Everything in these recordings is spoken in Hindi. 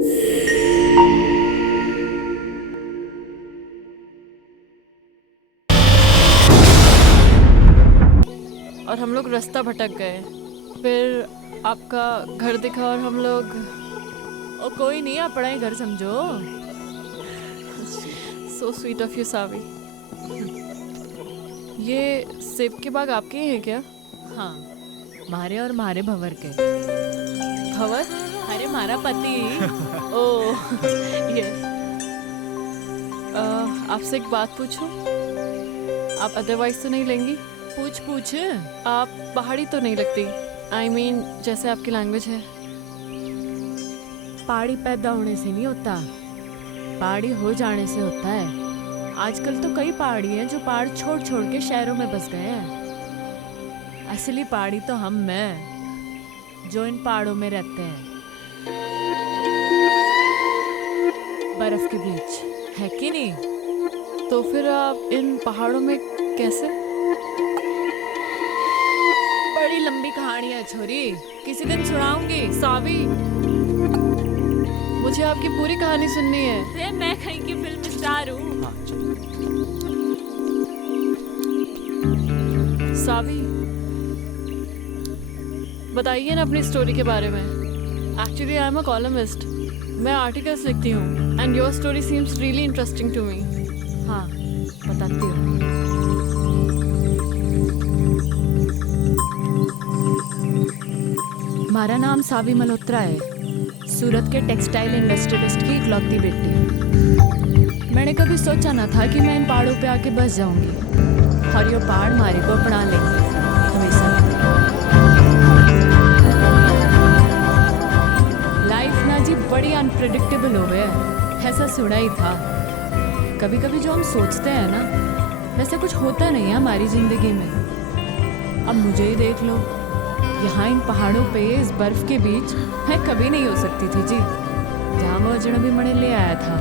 और हम लोग रास्ता भटक गए। फिर आपका घर दिखा और हम लोग। ओ कोई नहीं, अपना ही घर समझो। सो स्वीट ऑफ यू सावी। ये सेब के बाग आपके ही हैं क्या? हाँ, मारे और मारे भंवर के। भंवर? अरे मारा पति। Oh yes. आपसे एक बात पूछूं? आप अदरवाइज तो नहीं लेंगी? पूछ पूछ। आप पहाड़ी तो नहीं लगती। आई मीन जैसे आपकी लैंग्वेज है। पहाड़ी पैदा होने से नहीं होता, पहाड़ी हो जाने से होता है। आजकल तो कई पहाड़ी हैं जो पहाड़ छोड़ छोड़ के शहरों में बस गए हैं। असली पहाड़ी तो हम हैं जो इन पहाड़ों में रहते हैं, बर्फ के बीच, है कि नहीं? तो फिर आप इन पहाड़ों में कैसे? बड़ी लंबी कहानी है छोरी, किसी दिन सुनाऊंगी। सावी, मुझे आपकी पूरी कहानी सुननी है। अरे मैं कहीं की फिल्म स्टार हूँ। सावी, बताइए ना अपनी स्टोरी के बारे में। Actually I am a columnist. मैं आर्टिकल्स लिखती हूँ and your story seems really interesting to me. हाँ, बताती हूँ। हमारा नाम सावी मल्होत्रा है, सूरत के टेक्सटाइल इंडस्ट्रियलिस्ट की इकलौती बेटी। मैंने कभी सोचा ना था कि मैं इन पहाड़ों पे आके बस जाऊंगी और ये पहाड़ हमारे को अपना लेंगे हमेशा। लाइफ ना जी बड़ी अनप्रेडिक्टेबल हो गया है, ऐसा सुना ही था। कभी कभी जो हम सोचते हैं ना, वैसे कुछ होता नहीं है हमारी जिंदगी में। अब मुझे ही देख लो, यहाँ इन पहाड़ों पे इस बर्फ के बीच मैं कभी नहीं हो सकती थी जी, जहाँ वो अजनबी मणे ले आया था।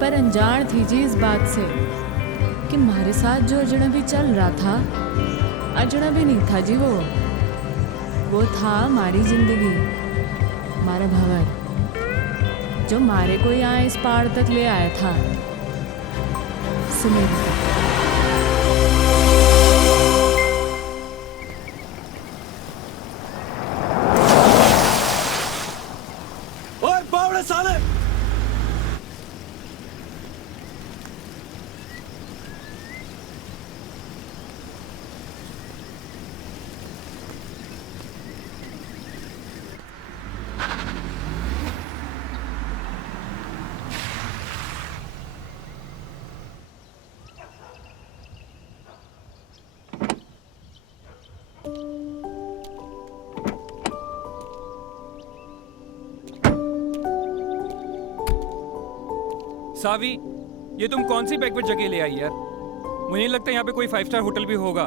पर अनजान थी जी इस बात से कि हमारे साथ जो अजनबी चल रहा था, अजनबी नहीं था जी, वो था हमारी जिंदगी, हमारा भंवर, जो हमारे को यहाँ इस पहाड़ तक ले आया था, सुमेरु तक। ओए बावड़े साले! सावी, ये तुम कौन सी बैकवर्ड जगह ले आई यार? मुझे नहीं लगता यहाँ पे कोई 5 स्टार होटल भी होगा।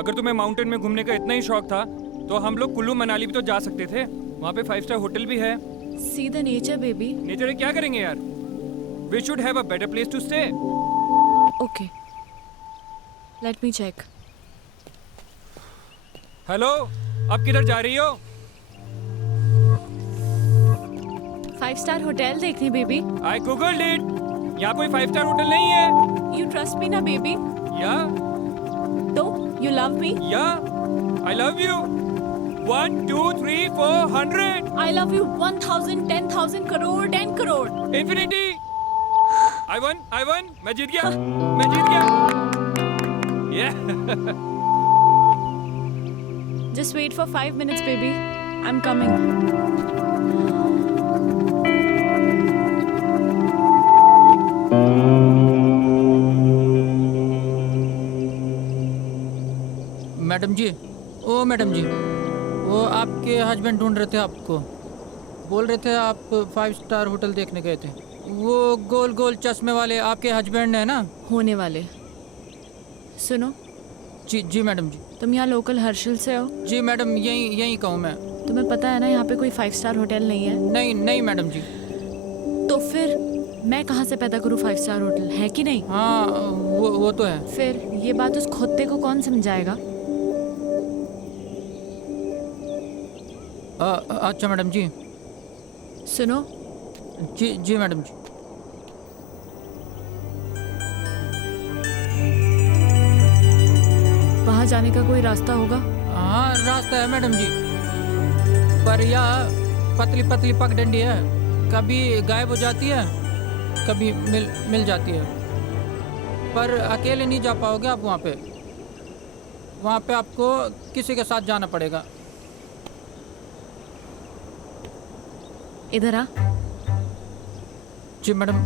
अगर तुम्हें माउंटेन में घूमने का इतना ही शौक था तो हम लोग कुल्लू मनाली भी तो जा सकते थे, वहाँ पे 5 स्टार होटल भी है। See the nature baby. Nature क्या करेंगे यार? We should have a better place to stay. Okay, let me check. Hello, अब किधर जा रही हो? 5 स्टार होटल देखने बेबी। आई गूगल्ड इट, यहाँ कोई 5 स्टार होटल नहीं है। यू ट्रस्ट मी ना बेबी? या तो यू लव मी? या I love you. 1 2 3 4 100 I love you 1000 10,000 crore 10 crore. Infinity. I won, मैं जीत गया, मैं जीत गया। Yeah. Just wait for 5 minutes baby, I'm coming. Madam ji, ओ मैडम जी, वो आपके हस्बैंड ढूंढ रहे थे आपको। बोल रहे थे आप 5 स्टार होटल देखने गए थे। वो गोल गोल चश्मे वाले आपके हस्बैंड है ना? होने वाले। सुनो। जी मैडम जी। तुम यहाँ लोकल हर्षल से हो? जी मैडम, यहीं कहूँ मैं। तुम्हें पता है ना यहाँ पे कोई 5 स्टार होटल नहीं है? नहीं मैडम जी। तो फिर मैं कहाँ से पैदा करूँ 5 स्टार होटल, है कि नहीं? हाँ, वो तो है। फिर ये बात उस खोते को कौन समझाएगा? अच्छा मैडम जी। सुनो, जी जी मैडम जी। वहाँ जाने का कोई रास्ता होगा? हाँ रास्ता है मैडम जी, पर यह पतली पतली पगडंडी है, कभी गायब हो जाती है, कभी मिल जाती है। पर अकेले नहीं जा पाओगे आप वहाँ पे। वहाँ पे आपको किसी के साथ जाना पड़ेगा। इधर आ। जी मैडम।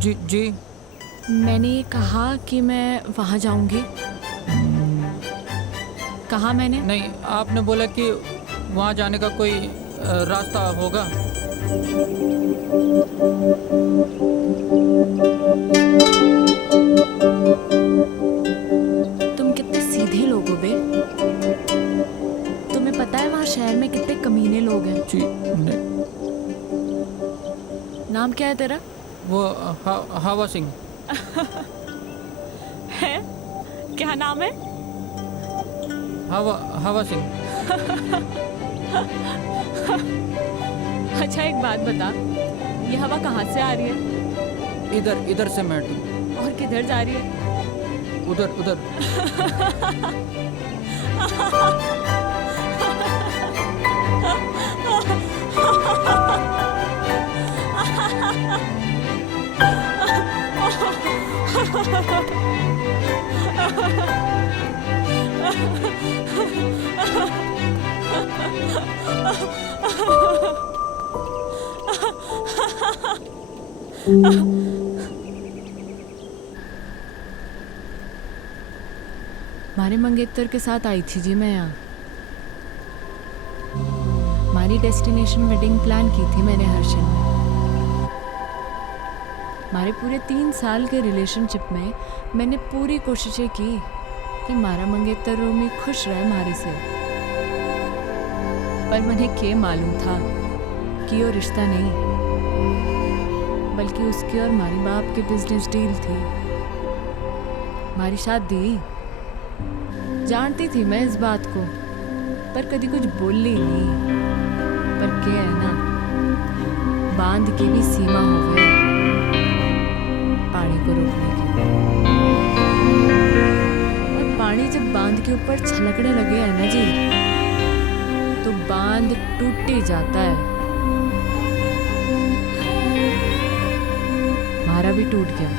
जी जी। मैंने ये कहा कि मैं वहाँ जाऊंगी। कहा मैंने? नहीं, आपने बोला कि वहाँ जाने का कोई रास्ता होगा। तुम कितने सीधे लोग हो बे। तुम्हें पता है वहाँ शहर में कितने कमीने लोग हैं? जी नहीं। नाम क्या है तेरा? वो हवा सिंह। है? क्या नाम है? हवा सिंह। अच्छा एक बात बता, ये हवा कहाँ से आ रही है? इधर से मैडम। और किधर जा रही है? उधर। मारे मंगेतर के साथ आई थी जी मैं यहाँ। हमारी डेस्टिनेशन वेडिंग प्लान की थी मैंने हर्षन में। हमारे पूरे 3 साल के रिलेशनशिप में मैंने पूरी कोशिशें की कि मारा मंगेतर रोमी खुश रहे हमारे से। पर मुझे क्या मालूम था कि वो रिश्ता नहीं, बल्कि उसकी और हमारी बाप की बिजनेस डील थी। हमारी शादी जानती थी मैं इस बात को, पर कभी कुछ बोली नहीं। पर क्या है ना, बांध की भी सीमा हो गई पानी को रोकने की। और पानी जब बांध के ऊपर छलकने लगे है ना जी, तो बांध टूट ही जाता है। हमारा भी टूट गया।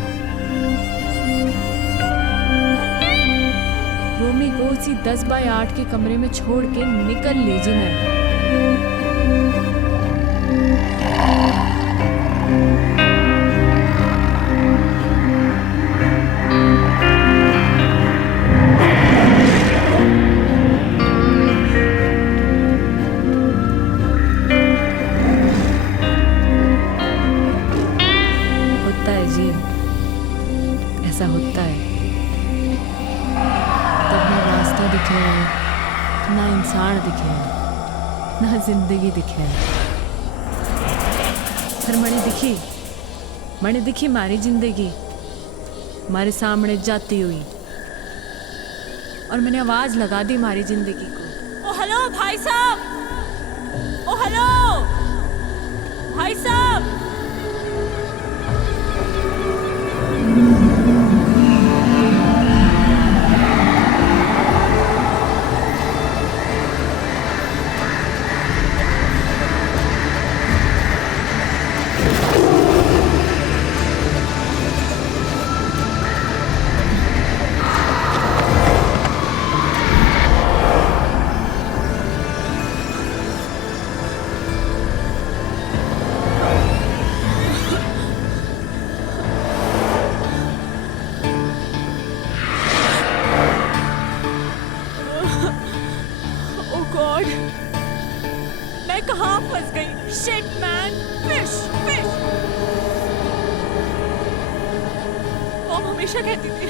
रोमी को उसी 10 बाय 8 के कमरे में छोड़ के निकल ले जी मैं। होता है जी, ऐसा होता है। तब ना रास्ता दिखे, ना इंसान दिखे, ना जिंदगी दिखे। फिर मैंने दिखी हमारी जिंदगी हमारे सामने जाती हुई, और मैंने आवाज लगा दी हमारी जिंदगी को। ओ हेलो भाई साहब, ओ हेलो भाई साहब। मैं कहाँ फंस गई? Shit man, fish. मॉम हमेशा कहती थी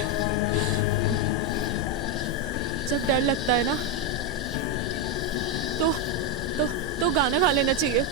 जब डर लगता है ना तो गाना गा लेना चाहिए।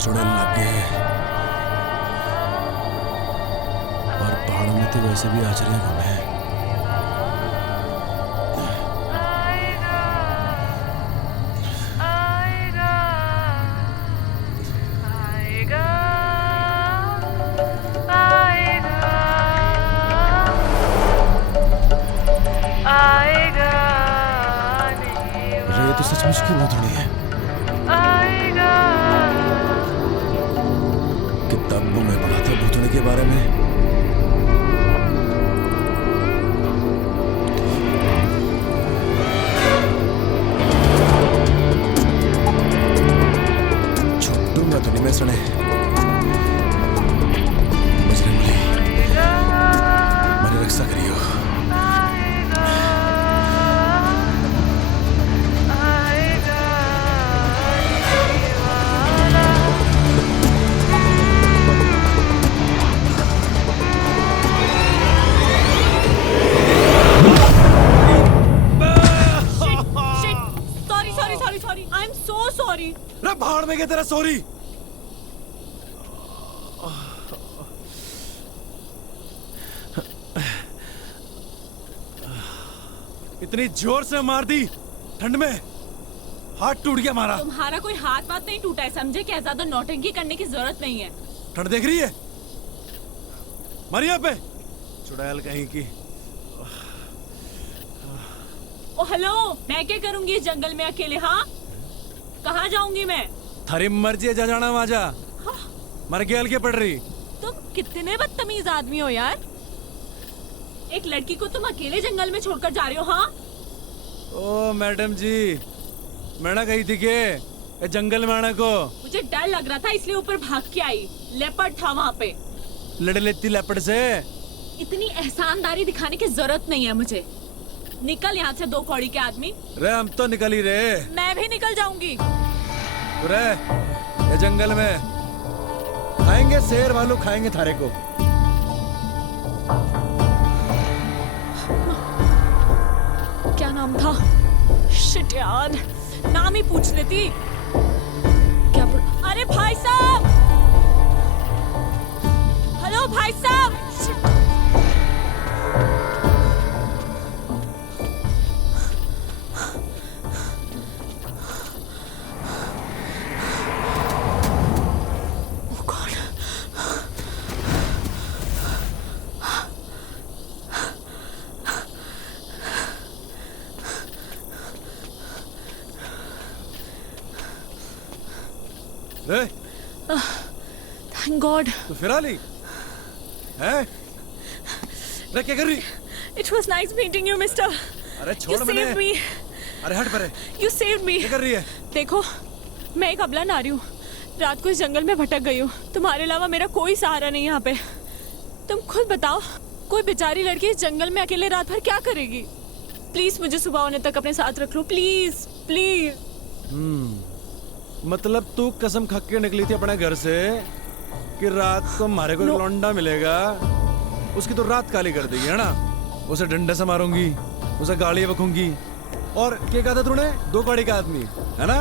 चुड़ैल लग गए और पहाड़ों में तो वैसे भी आचरिया कम है। ये तो सचमुच की भूतनी है। किताबों में पढ़ा था भूतनी के बारे में। छुट्टू मैं तो नहीं मैं सुने बजरंग बली मेरी रक्षा करियो। रे भाड़ में गया तेरा सॉरी। इतनी जोर से मार दी ठंड में हाथ टूट गया हमारा। तुम्हारा कोई हाथ बात नहीं टूटा है, समझे? क्या ज्यादा नौटंकी करने की जरूरत नहीं है। ठंड देख रही है मरिया पे चुड़ैल कहीं की। ओ हेलो, मैं क्या करूंगी इस जंगल में अकेले? हाँ, कहाँ जाऊंगी मैं? थारी मर्जी है, जा जाना वहां जा। मर के हल्के पड़ रही। तुम कितने बदतमीज आदमी हो यार। एक लड़की को तुम अकेले जंगल में छोड़कर जा रहे हो? हाँ ओ मैडम जी, मैं ना गई थी के ये जंगल में आने को। मुझे डर लग रहा था इसलिए ऊपर भाग के आई। लेपर्ड था वहाँ पे। लड़ लेती लेपर्ड से। इतनी एहसानदारी दिखाने की जरूरत नहीं है मुझे। निकल यहाँ से, दो कौड़ी के आदमी। रे हम तो निकल ही रहे। मैं भी निकल जाऊंगी। रे ये जंगल में खाएंगे शेर भालू, खाएंगे थारे को। क्या नाम था? शिट यार, नाम ही पूछ लेती। क्या अरे भाई साहब, हेलो भाई साहब। Thank God. तो फिर आली हैं? रे क्या कर रही? It was nice meeting you, Mister. अरे छोड़ You मैंने। saved me. अरे हट परे। You saved me. क्या कर रही है? देखो, मैं एक अबला नारी हूँ। रात को इस जंगल में भटक गई हूँ। तुम्हारे अलावा मेरा कोई सहारा नहीं यहाँ पे। तुम खुद बताओ, कोई बेचारी लड़की इस जंगल में अकेले रात भर क्या करेगी? प्लीज मुझे सुबह होने तक अपने साथ रख लो, प्लीज प्लीज। मतलब तू कसम खा के निकली थी अपने घर से कि रात को हमारे को लौंडा मिलेगा, उसकी तो रात काली कर देगी है ना? उसे डंडे से मारूंगी, उसे गालियां बकूंगी, और क्या कहा था तूने? दो गाड़ी का आदमी है ना,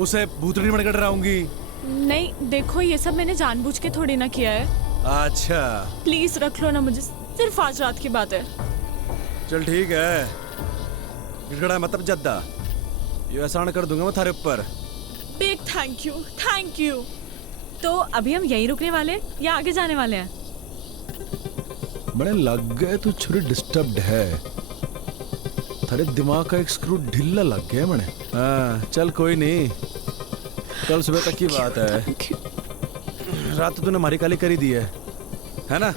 उसे भूतनी बनकर डराऊंगी। नहीं देखो, ये सब मैंने जानबूझ के थोड़ी ना किया है। अच्छा प्लीज रख लो ना मुझे, सिर्फ आज रात की बात है। चल ठीक है, गिड़गड़ा मतलब जद्दा, ये एहसान कर दूंगा मैं थारे ऊपर। Big thank you, thank you. तो अभी हम यहीं रुकने वाले हैं या आगे जाने वाले हैं? बड़े लग गए तू छुरी डिस्टर्ब्ड है, थारे दिमाग का एक स्क्रू ढीला लग गया मैंने। हाँ चल कोई नहीं, कल सुबह तक की बात है। रात तो तूने मारी काली करी दी है ना?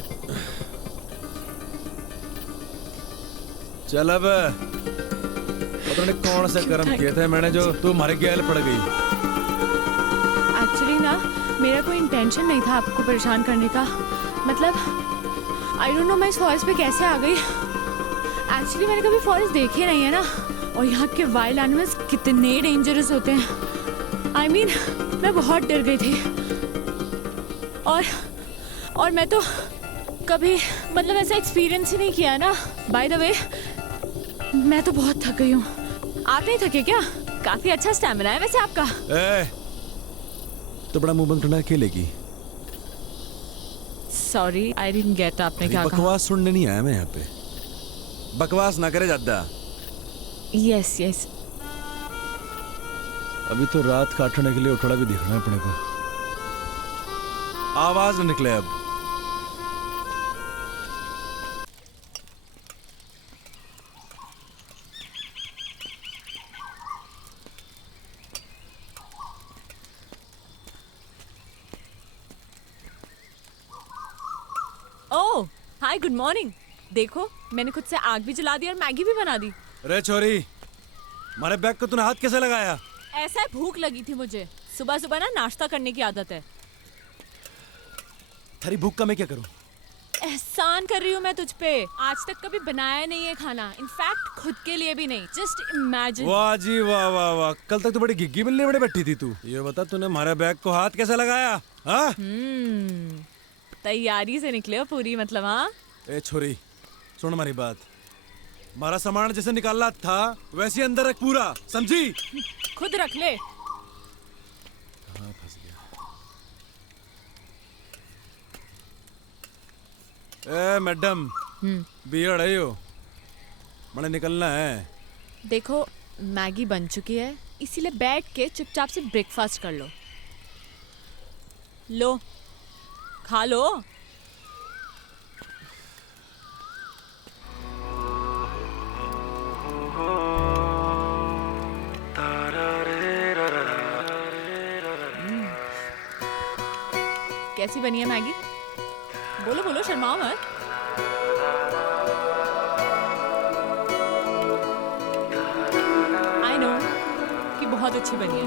चल अब पता नहीं कौन सा कर्म किए थे मैंने जो तू मारे गैल पड़ गई। एक्चुअली ना मेरा कोई इंटेंशन नहीं था आपको परेशान करने का। मतलब आई डोंट नो मैं इस फॉरेस्ट पे कैसे आ गई। एक्चुअली मैंने कभी फॉरेस्ट देखे नहीं है ना, और यहाँ के वाइल्ड एनिमल्स कितने डेंजरस होते हैं। आई मीन मैं बहुत डर गई थी, और मैं तो कभी मतलब ऐसा एक्सपीरियंस ही नहीं किया ना। बाय द वे मैं तो बहुत थक गई हूँ। आप नहीं थके क्या? काफी अच्छा स्टैमिना है वैसे आपका। तो बड़ा मुंह बंद करना अकेले की। सॉरी आई डिडंट गेट, आपने क्या कहा? बकवास सुनने नहीं आया मैं यहाँ पे। बकवास ना करे ज्यादा। Yes yes. अभी तो रात काटने के लिए उठड़ा भी दिखना है अपने को। आवाज न निकले अब। ओह हाय, गुड मॉर्निंग। देखो मैंने खुद से आग भी जला दी और मैगी भी बना दी। रे छोरी, हमारे बैग को तूने हाथ कैसे लगाया? ऐसा है, भूख लगी थी मुझे। सुबह सुबह ना नाश्ता करने की आदत है। तेरी भूख का मैं क्या करूं? एहसान कर रही हूँ मैं तुझ पे। आज तक कभी बनाया नहीं है खाना, इनफैक्ट खुद के लिए भी नहीं। Just imagine. वाह जी वाह वाह वाह, कल तक तो बड़ी गिग्गी बिल्ली बड़े बैठी थी तू। ये बता तूने हमारे बैग को हाथ कैसे लगाया? हाँ? तैयारी से निकले हो पूरी, मतलब। हाँ ए छोरी, सुन हमारी बात। हमारा सामान जैसे निकालना था वैसे ही अंदर रख पूरा, समझी? खुद रख ले। हाँ, फंस गया। ए मैडम, बियड़ है यो, मैंने निकलना है। देखो मैगी बन चुकी है, इसीलिए बैठ के चुपचाप से ब्रेकफास्ट कर लो। लो खा लो। कैसी बनी है मैगी? बोलो बोलो, शर्माओ मत। आई नो कि बहुत अच्छी बनी है।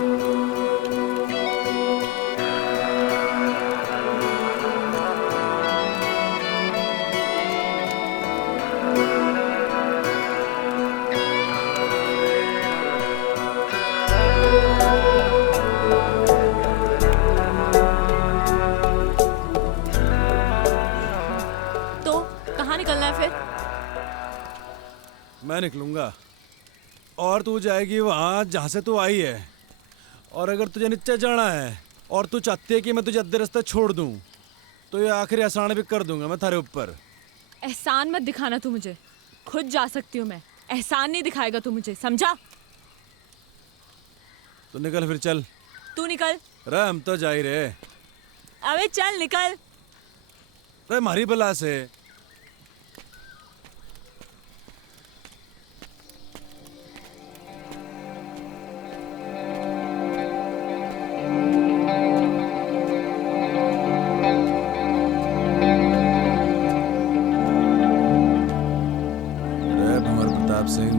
तो कहाँ निकलना है फिर? मैं निकलूंगा और तू जाएगी वहां जहां से तू आई है। और अगर तुझे नीचे जाना है और तू चाहती है कि मैं तुझे अद्धे रास्ते छोड़ दूं, तो ये आखिरी एहसान भी कर दूंगा मैं थारे ऊपर। एहसान मत दिखाना तू मुझे, खुद जा सकती हूँ मैं। एहसान नहीं दिखाएगा तू मुझे, समझा? तो निकल फिर, चल। तू निकल। रे हम तो जा ही रहे। अबे चल निकल। रे मारी बला से। रे भंवर प्रताप सिंह,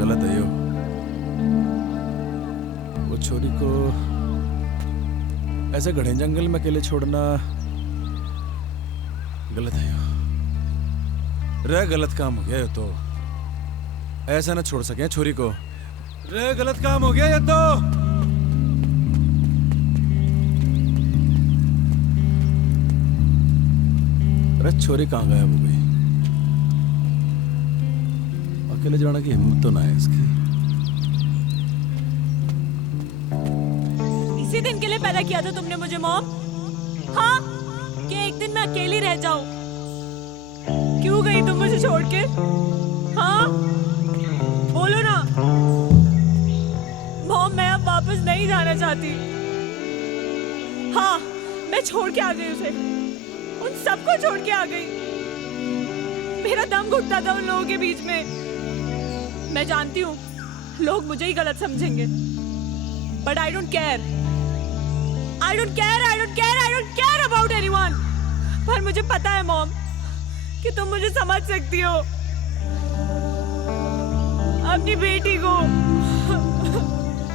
गलत है यो। वो छोरी को ऐसे घने जंगल में अकेले छोड़ना गलत है यो। रे गलत काम हो गया ये तो। ऐसा ना छोड़ सके छोरी को। रे गलत काम हो गया ये तो। अरे छोरी कहाँ गायब हो गई? अकेले जाने की हिम्मत तो ना है इसकी। इसी दिन के लिए पैदा किया था तुमने मुझे मॉम? हाँ, कि एक दिन मैं अकेली रह जाऊं। क्यों गई तुम मुझे छोड़ के? हाँ बोलो ना मॉम, मैं अब वापस नहीं जाना चाहती। हाँ मैं छोड़ के आ गई उसे, उन सबको छोड़ के आ गई। मेरा दम घुटता था उन लोगों के बीच में। मैं जानती हूँ लोग मुझे ही गलत समझेंगे, but I don't care. I don't care about anyone। पर मुझे पता है मॉम कि तुम मुझे समझ सकती हो, अपनी बेटी को।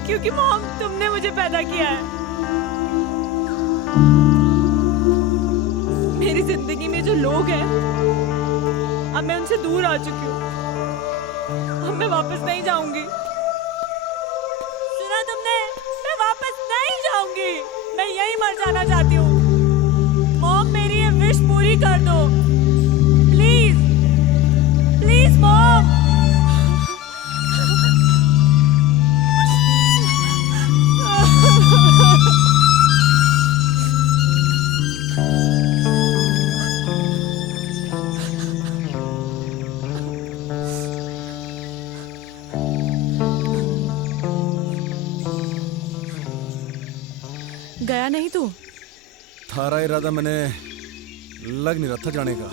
क्योंकि मॉम तुमने मुझे पैदा किया है। मेरी जिंदगी में जो लोग हैं, अब मैं उनसे दूर आ चुकी हूँ। अब मैं वापस नहीं जाऊंगी। सुना तुमने? मैं वापस नहीं जाऊंगी। मैं यहीं मर जाना चाहती हूँ। मॉम मेरी ये विश पूरी कर दो, प्लीज प्लीज मॉम। गया नहीं तू? थारा इरादा मैंने लग नहीं रहा था जाने का।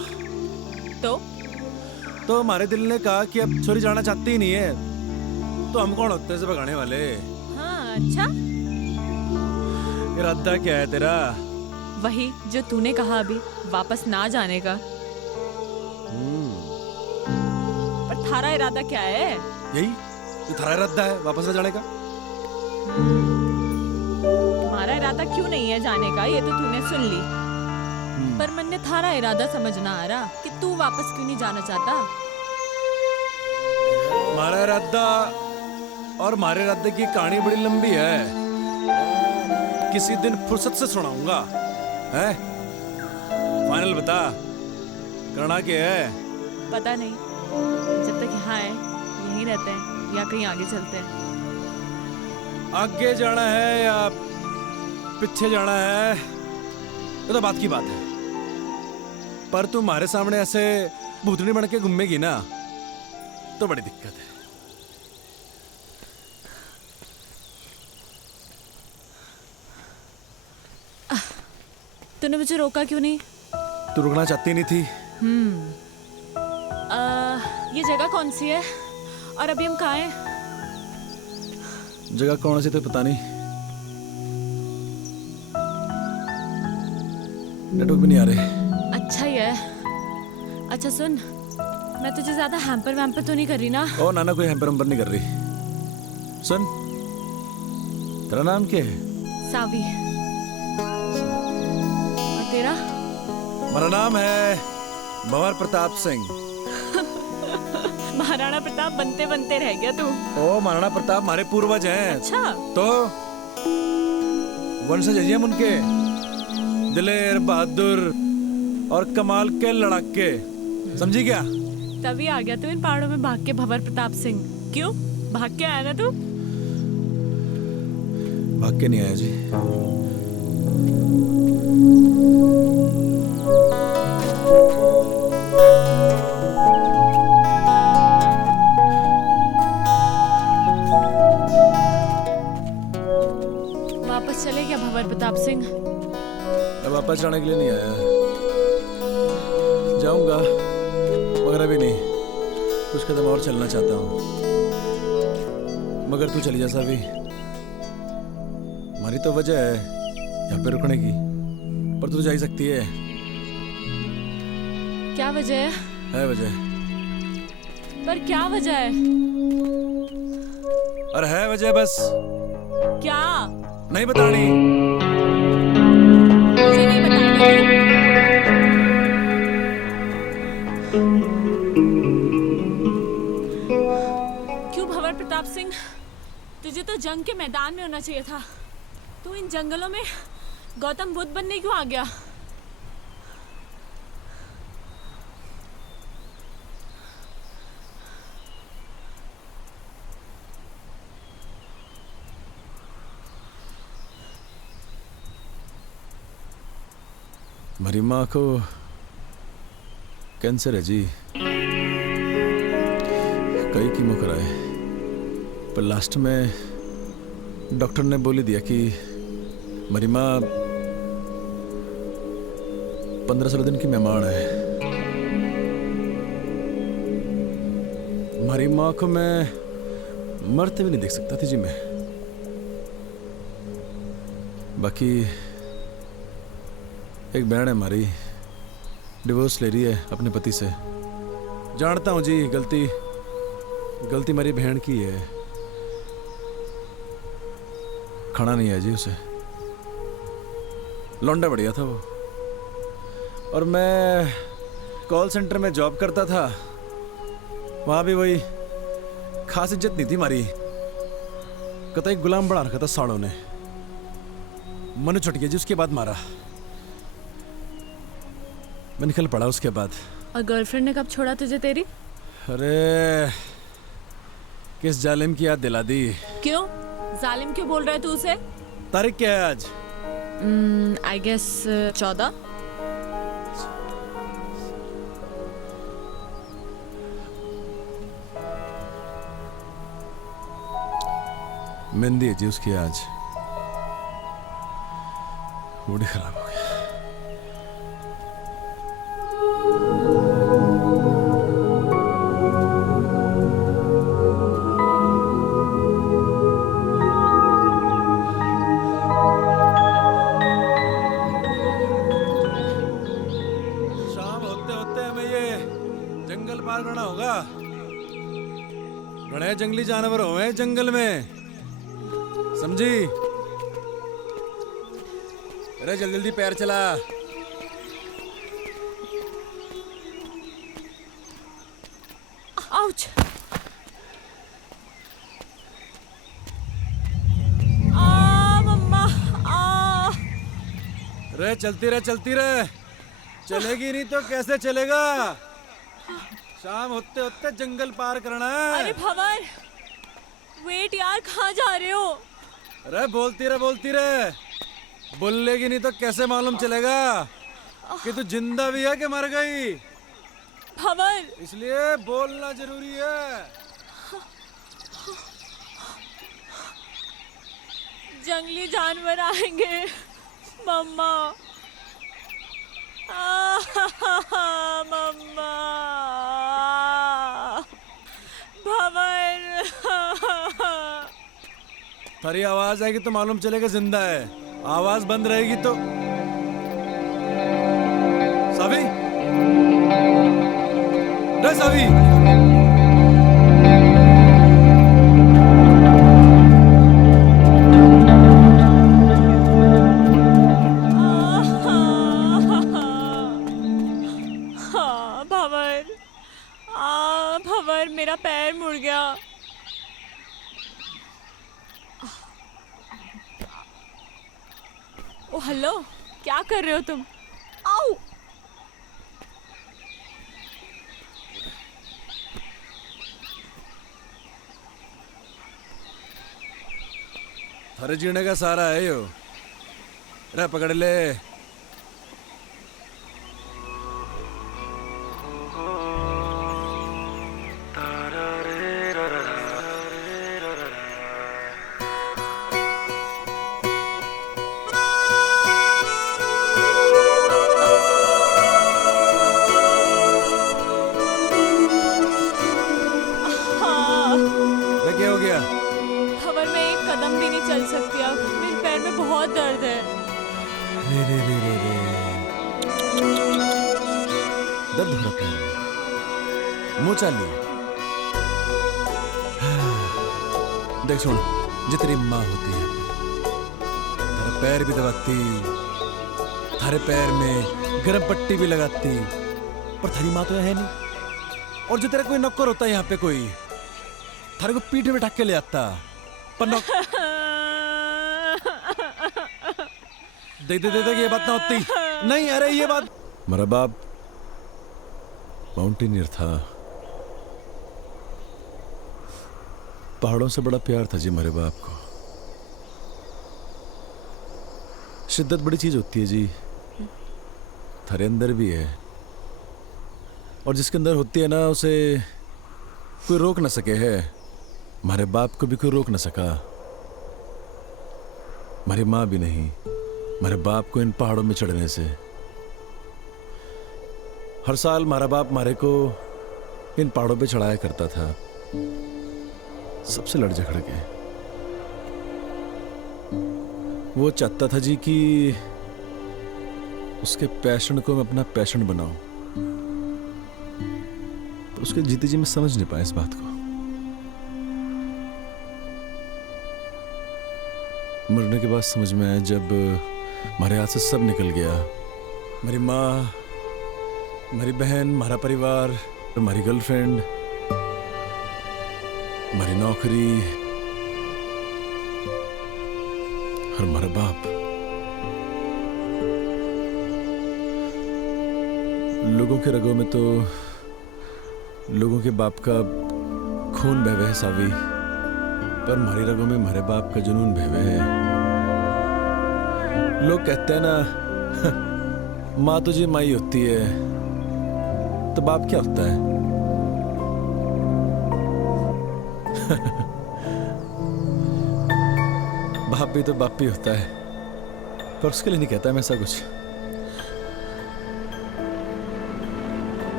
तो हमारे दिल ने कहा कि अब छोरी जाना चाहती ही नहीं है, तो हम कौन होते हैं इसे भगाने वाले। हाँ अच्छा, इरादा क्या है तेरा? वही जो तूने कहा अभी, वापस ना जाने का। पर थारा इरादा क्या है? यही ये थारा इरादा है, वापस ना जाने का। तुम्हारा इरादा क्यों नहीं है जाने का, ये तो तूने सुन ली। पर मन ने थारा इरादा समझना आ रहा कि तू वापस क्यों नहीं जाना चाहता। हमारा इरादा और हमारे इरादे की कहानी बड़ी लंबी है, किसी दिन फुर्सत से सुनाऊंगा। है फाइनल बता, करना क्या है? पता नहीं, जब तक यहाँ है यहीं रहते हैं या कहीं आगे चलते हैं। आगे जाना है या पीछे जाना है ये तो बात की बात है, पर तुम्हारे सामने ऐसे भूतनी बन के घूमेगी ना तो बड़ी दिक्कत है। तूने मुझे रोका क्यों नहीं? तू रुकना चाहती नहीं थी। ये जगह कौन सी है और अभी हम कहाँ हैं? जगह कौन सी तो पता नहीं, नेटवर्क भी नहीं आ रहे। अच्छा ही है। अच्छा सुन, मैं तुझे ज्यादा हैम्पर वैम्पर तो नहीं कर रही ना? ओ नाना, कोई हैम्पर वैम्पर नहीं कर रही। सुन, तेरा नाम क्या है? सावी। और तेरा? मेरा नाम है भंवर प्रताप सिंह। महाराणा प्रताप बनते बनते रह गया तू। ओ महाराणा प्रताप हमारे पूर्वज हैं। अच्छा, तो वंशज हैं हम उनके, दिलेर बहादुर और कमाल के लड़ाके, समझी क्या? तभी आ गया तू इन पहाड़ों में भाग के भंवर प्रताप सिंह। क्यों भाग के आया ना तू? भाग के नहीं आया जी। वापस चले क्या भंवर प्रताप सिंह? मैं वापस जाने के लिए नहीं आया, जाऊंगा मगर अभी नहीं, कुछ कदम और चलना चाहता हूँ। मगर तू चली जा सावी, हमारी तो वजह है यहाँ पे रुकने की, पर तू जा ही सकती है। क्या वजह है वजह, पर क्या वजह है? और है वजह, बस क्या? नहीं बतानी। मुझे नहीं बतानी। क्यों भंवर प्रताप सिंह, तुझे तो जंग के मैदान में होना चाहिए था। तू इन जंगलों में गौतम बुद्ध बनने क्यों आ गया? मेरी माँ को कैंसर है जी, कई कीमो कराए, पर लास्ट में डॉक्टर ने बोली दिया कि मेरी माँ 15-16 दिन की मेहमान है। हमारी माँ को मैं मरते भी नहीं देख सकता थी जी मैं। बाकी एक बहन है हमारी, डिवोर्स ले रही है अपने पति से। जानता हूँ जी, गलती मेरी बहन की है, खाना नहीं है जी उसे। लौंडा बढ़िया था वो, और मैं कॉल सेंटर में जॉब करता था, वहाँ भी वही खास इज्जत नहीं थी हमारी, कतई गुलाम बना रखा था साड़ों ने। मनु छुट गया जी, उसके बाद मारा, मैं निकल पड़ा उसके बाद। और गर्लफ्रेंड ने कब छोड़ा तुझे तेरी? अरे किस जालिम की याद दिला दी। क्यों जालिम क्यों बोल रहा है तू उसे? तारीख क्या है आज? I guess 14। मेहंदी है जी उसकी आज। मूड ही खराब हो गया। शाम होते होते हमें ये जंगल पार करना होगा। बड़े जंगली जानवर हुए जंगल में, समझी? अरे जल्दी जल्दी पैर चला। आउच। मम्मा रे चलती रहे चलती रहे, चलेगी नहीं तो कैसे चलेगा? शाम होते होते जंगल पार करना है। अरे भंवर, वेट यार, कहाँ जा रहे हो? अरे बोलती रहे, बोलेगी नहीं तो कैसे मालूम चलेगा कि तू जिंदा भी है कि मर गई? भंवर, इसलिए बोलना जरूरी है। जंगली जानवर आएंगे मम्मा। मम्मा, भंवर। तेरी आवाज आएगी तो मालूम चलेगा जिंदा है, आवाज बंद रहेगी तो। सावी, रे सावी, भंवर, भंवर, मेरा पैर मुड़ गया। ओ हेलो, क्या कर रहे हो तुम? आओ। थारे जीने का सारा है यो। रे पकड़ ले। रे क्या हो गया? भंवर, मैं एक कदम भी नहीं चल सकती अब, मेरे पैर में बहुत दर्द है। रे रे रे रे रे, दर्द हो रहा पैर में, मुंह चाली। देख सुन, जितनी माँ होती है तेरा पैर भी दबाती, थारे पैर में गर्म पट्टी भी लगाती, पर थारी माँ तो है नहीं। और जो तेरा कोई नौकर होता है यहाँ पे कोई, थारे को पीठ में ढक के ले आता, पर देख ये बात ना होती। नहीं अरे ये बात, मेरा बाप माउंटेनियर था, पहाड़ों से बड़ा प्यार था जी मेरे बाप को। शिद्दत बड़ी चीज होती है जी, थारे अंदर भी है, और जिसके अंदर होती है ना उसे कोई रोक ना सके है। हमारे बाप को भी कोई रोक ना सका, हमारी माँ भी नहीं, हमारे बाप को इन पहाड़ों में चढ़ने से। हर साल हमारा बाप हमारे को इन पहाड़ों पे चढ़ाया करता था, सबसे लड़ झगड़ के। वो चाहता था जी कि उसके पैशन को मैं अपना पैशन बनाऊं, पर उसके जीते जी मैं समझ नहीं पाया इस बात को। मरने के बाद समझ में आया जब हमारे हाथ से सब निकल गया। मेरी माँ, मेरी बहन, हमारा परिवार, हमारी गर्लफ्रेंड, हमारी नौकरी और हमारा बाप। लोगों के रगों में तो लोगों के बाप का खून बह है सावी, पर हमारी रगों में हमारे बाप का जुनून बहवे है। लोग कहते हैं ना माँ तुझे माई होती है, तो बाप क्या होता है? बाप भी तो बाप ही होता है। पर उसके लिए नहीं कहता मैं ऐसा कुछ।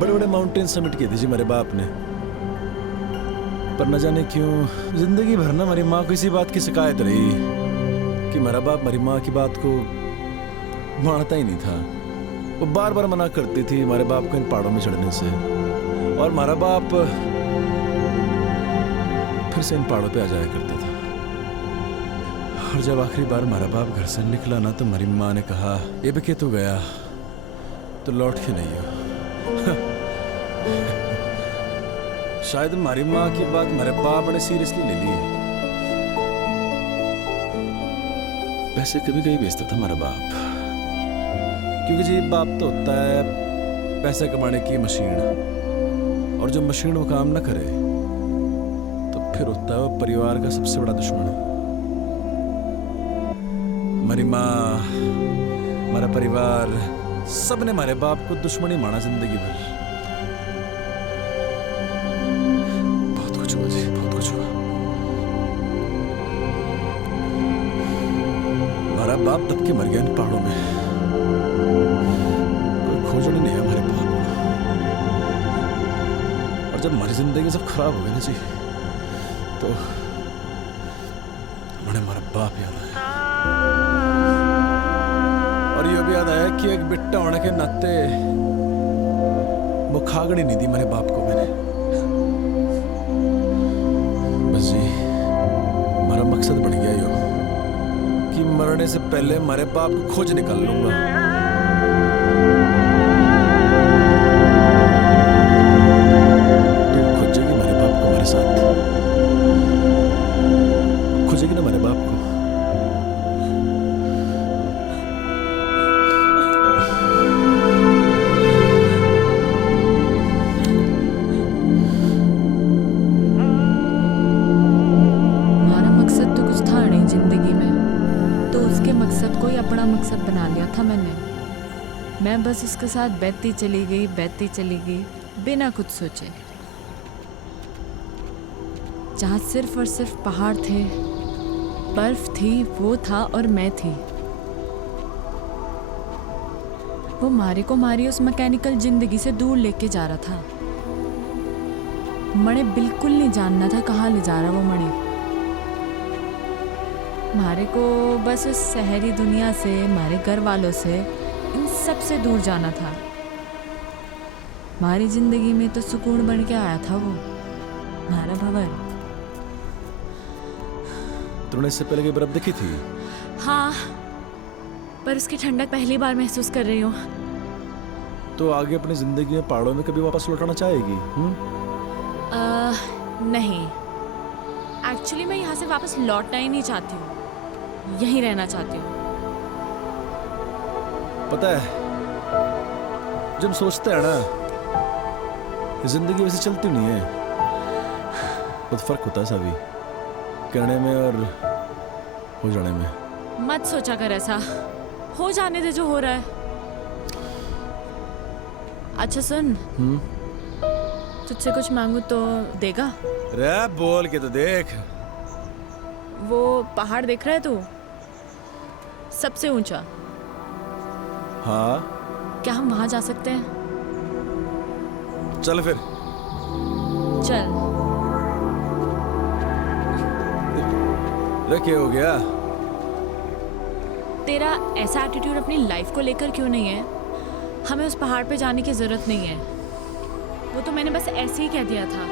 बड़े बड़े माउंटेन समिट किए थे जी मेरे बाप ने, पर न जाने क्यों जिंदगी भर ना मेरी माँ को इसी बात की शिकायत रही कि मेरा बाप मेरी माँ की बात को मानता ही नहीं था। वो बार बार मना करती थी हमारे बाप को इन पहाड़ों में चढ़ने से, और हमारा बाप फिर से इन पहाड़ों पे आ जाया करता था। और जब आखिरी बार हमारा बाप घर से निकला ना, तो मेरी माँ ने कहा, ये भी तू गया तो लौट के नहीं हो। शायद हमारी माँ की बात मेरे बाप ने सीरियसली ले ली। पैसे कभी कभी बेचता था हमारा बाप, क्योंकि जी बाप तो होता है पैसे कमाने की मशीन, और जब मशीन वो काम ना करे तो फिर होता है वो परिवार का सबसे बड़ा दुश्मन। हमारी माँ, हमारा परिवार, सबने हमारे बाप को दुश्मनी माना जिंदगी भर। बहुत कुछ हुआ जी, बहुत कुछ हुआ। हमारा बाप दब के मर गया इन पहाड़ों में, कोई खोजने नहीं है हमारे बाप को। और जब हमारी जिंदगी सब खराब हो गई ना जी, तो हमारा बाप याद आया। और ये भी याद आया कि एक बिट्टा होने के नाते वो खागड़ी नहीं दी मेरे बाप को मैंने। बस जी हमारा मकसद बन गया यो कि मरने से पहले हमारे बाप को खोज निकाल लूंगा। तो खोजेगी हमारे बाप को, हमारे साथ खोजेगी ना हमारे बाप को। मकसद बना लिया था मैं बस उसके साथ बहती चली गई बिना कुछ सोचे। जहाँ सिर्फ और सिर्फ पहाड़ थे, बर्फ थी, वो था और मैं थी। वो मारी उस मैकेनिकल जिंदगी से दूर लेके जा रहा था। मणे बिल्कुल नहीं जानना था कहाँ ले जा रहा वो मणे। मारे को बस उस शहरी दुनिया से, हमारे घर वालों से, इन सब से दूर जाना था। हमारी जिंदगी में तो सुकून बन के आया था वो, हमारा भंवर। तूने इससे पहले की बर्फ देखी थी? हाँ, पर उसकी ठंडक पहली बार महसूस कर रही हूँ। तो आगे अपनी जिंदगी में पहाड़ों में कभी वापस लौटाना चाहेगी? नहीं, एक्चुअली मैं यहाँ से वापस लौटना ही नहीं चाहती हूँ, यहीं रहना चाहती हूँ। पता है, जब हम सोचते हैं ना, जिंदगी वैसे चलती नहीं है। बहुत फर्क होता है सभी करने में और हो जाने में। मत सोचा कर ऐसा, हो जाने दे जो हो रहा है। अच्छा सुन, तुझसे कुछ मांगू तो देगा? रे बोल के तो देख। वो पहाड़ देख रहा है तू, सबसे ऊंचा? हाँ। क्या हम वहां जा सकते हैं? चल फिर। चल। रे क्या हो गया? तेरा ऐसा एटीट्यूड अपनी लाइफ को लेकर क्यों नहीं है? हमें उस पहाड़ पे जाने की जरूरत नहीं है। वो तो मैंने बस ऐसे ही कह दिया था,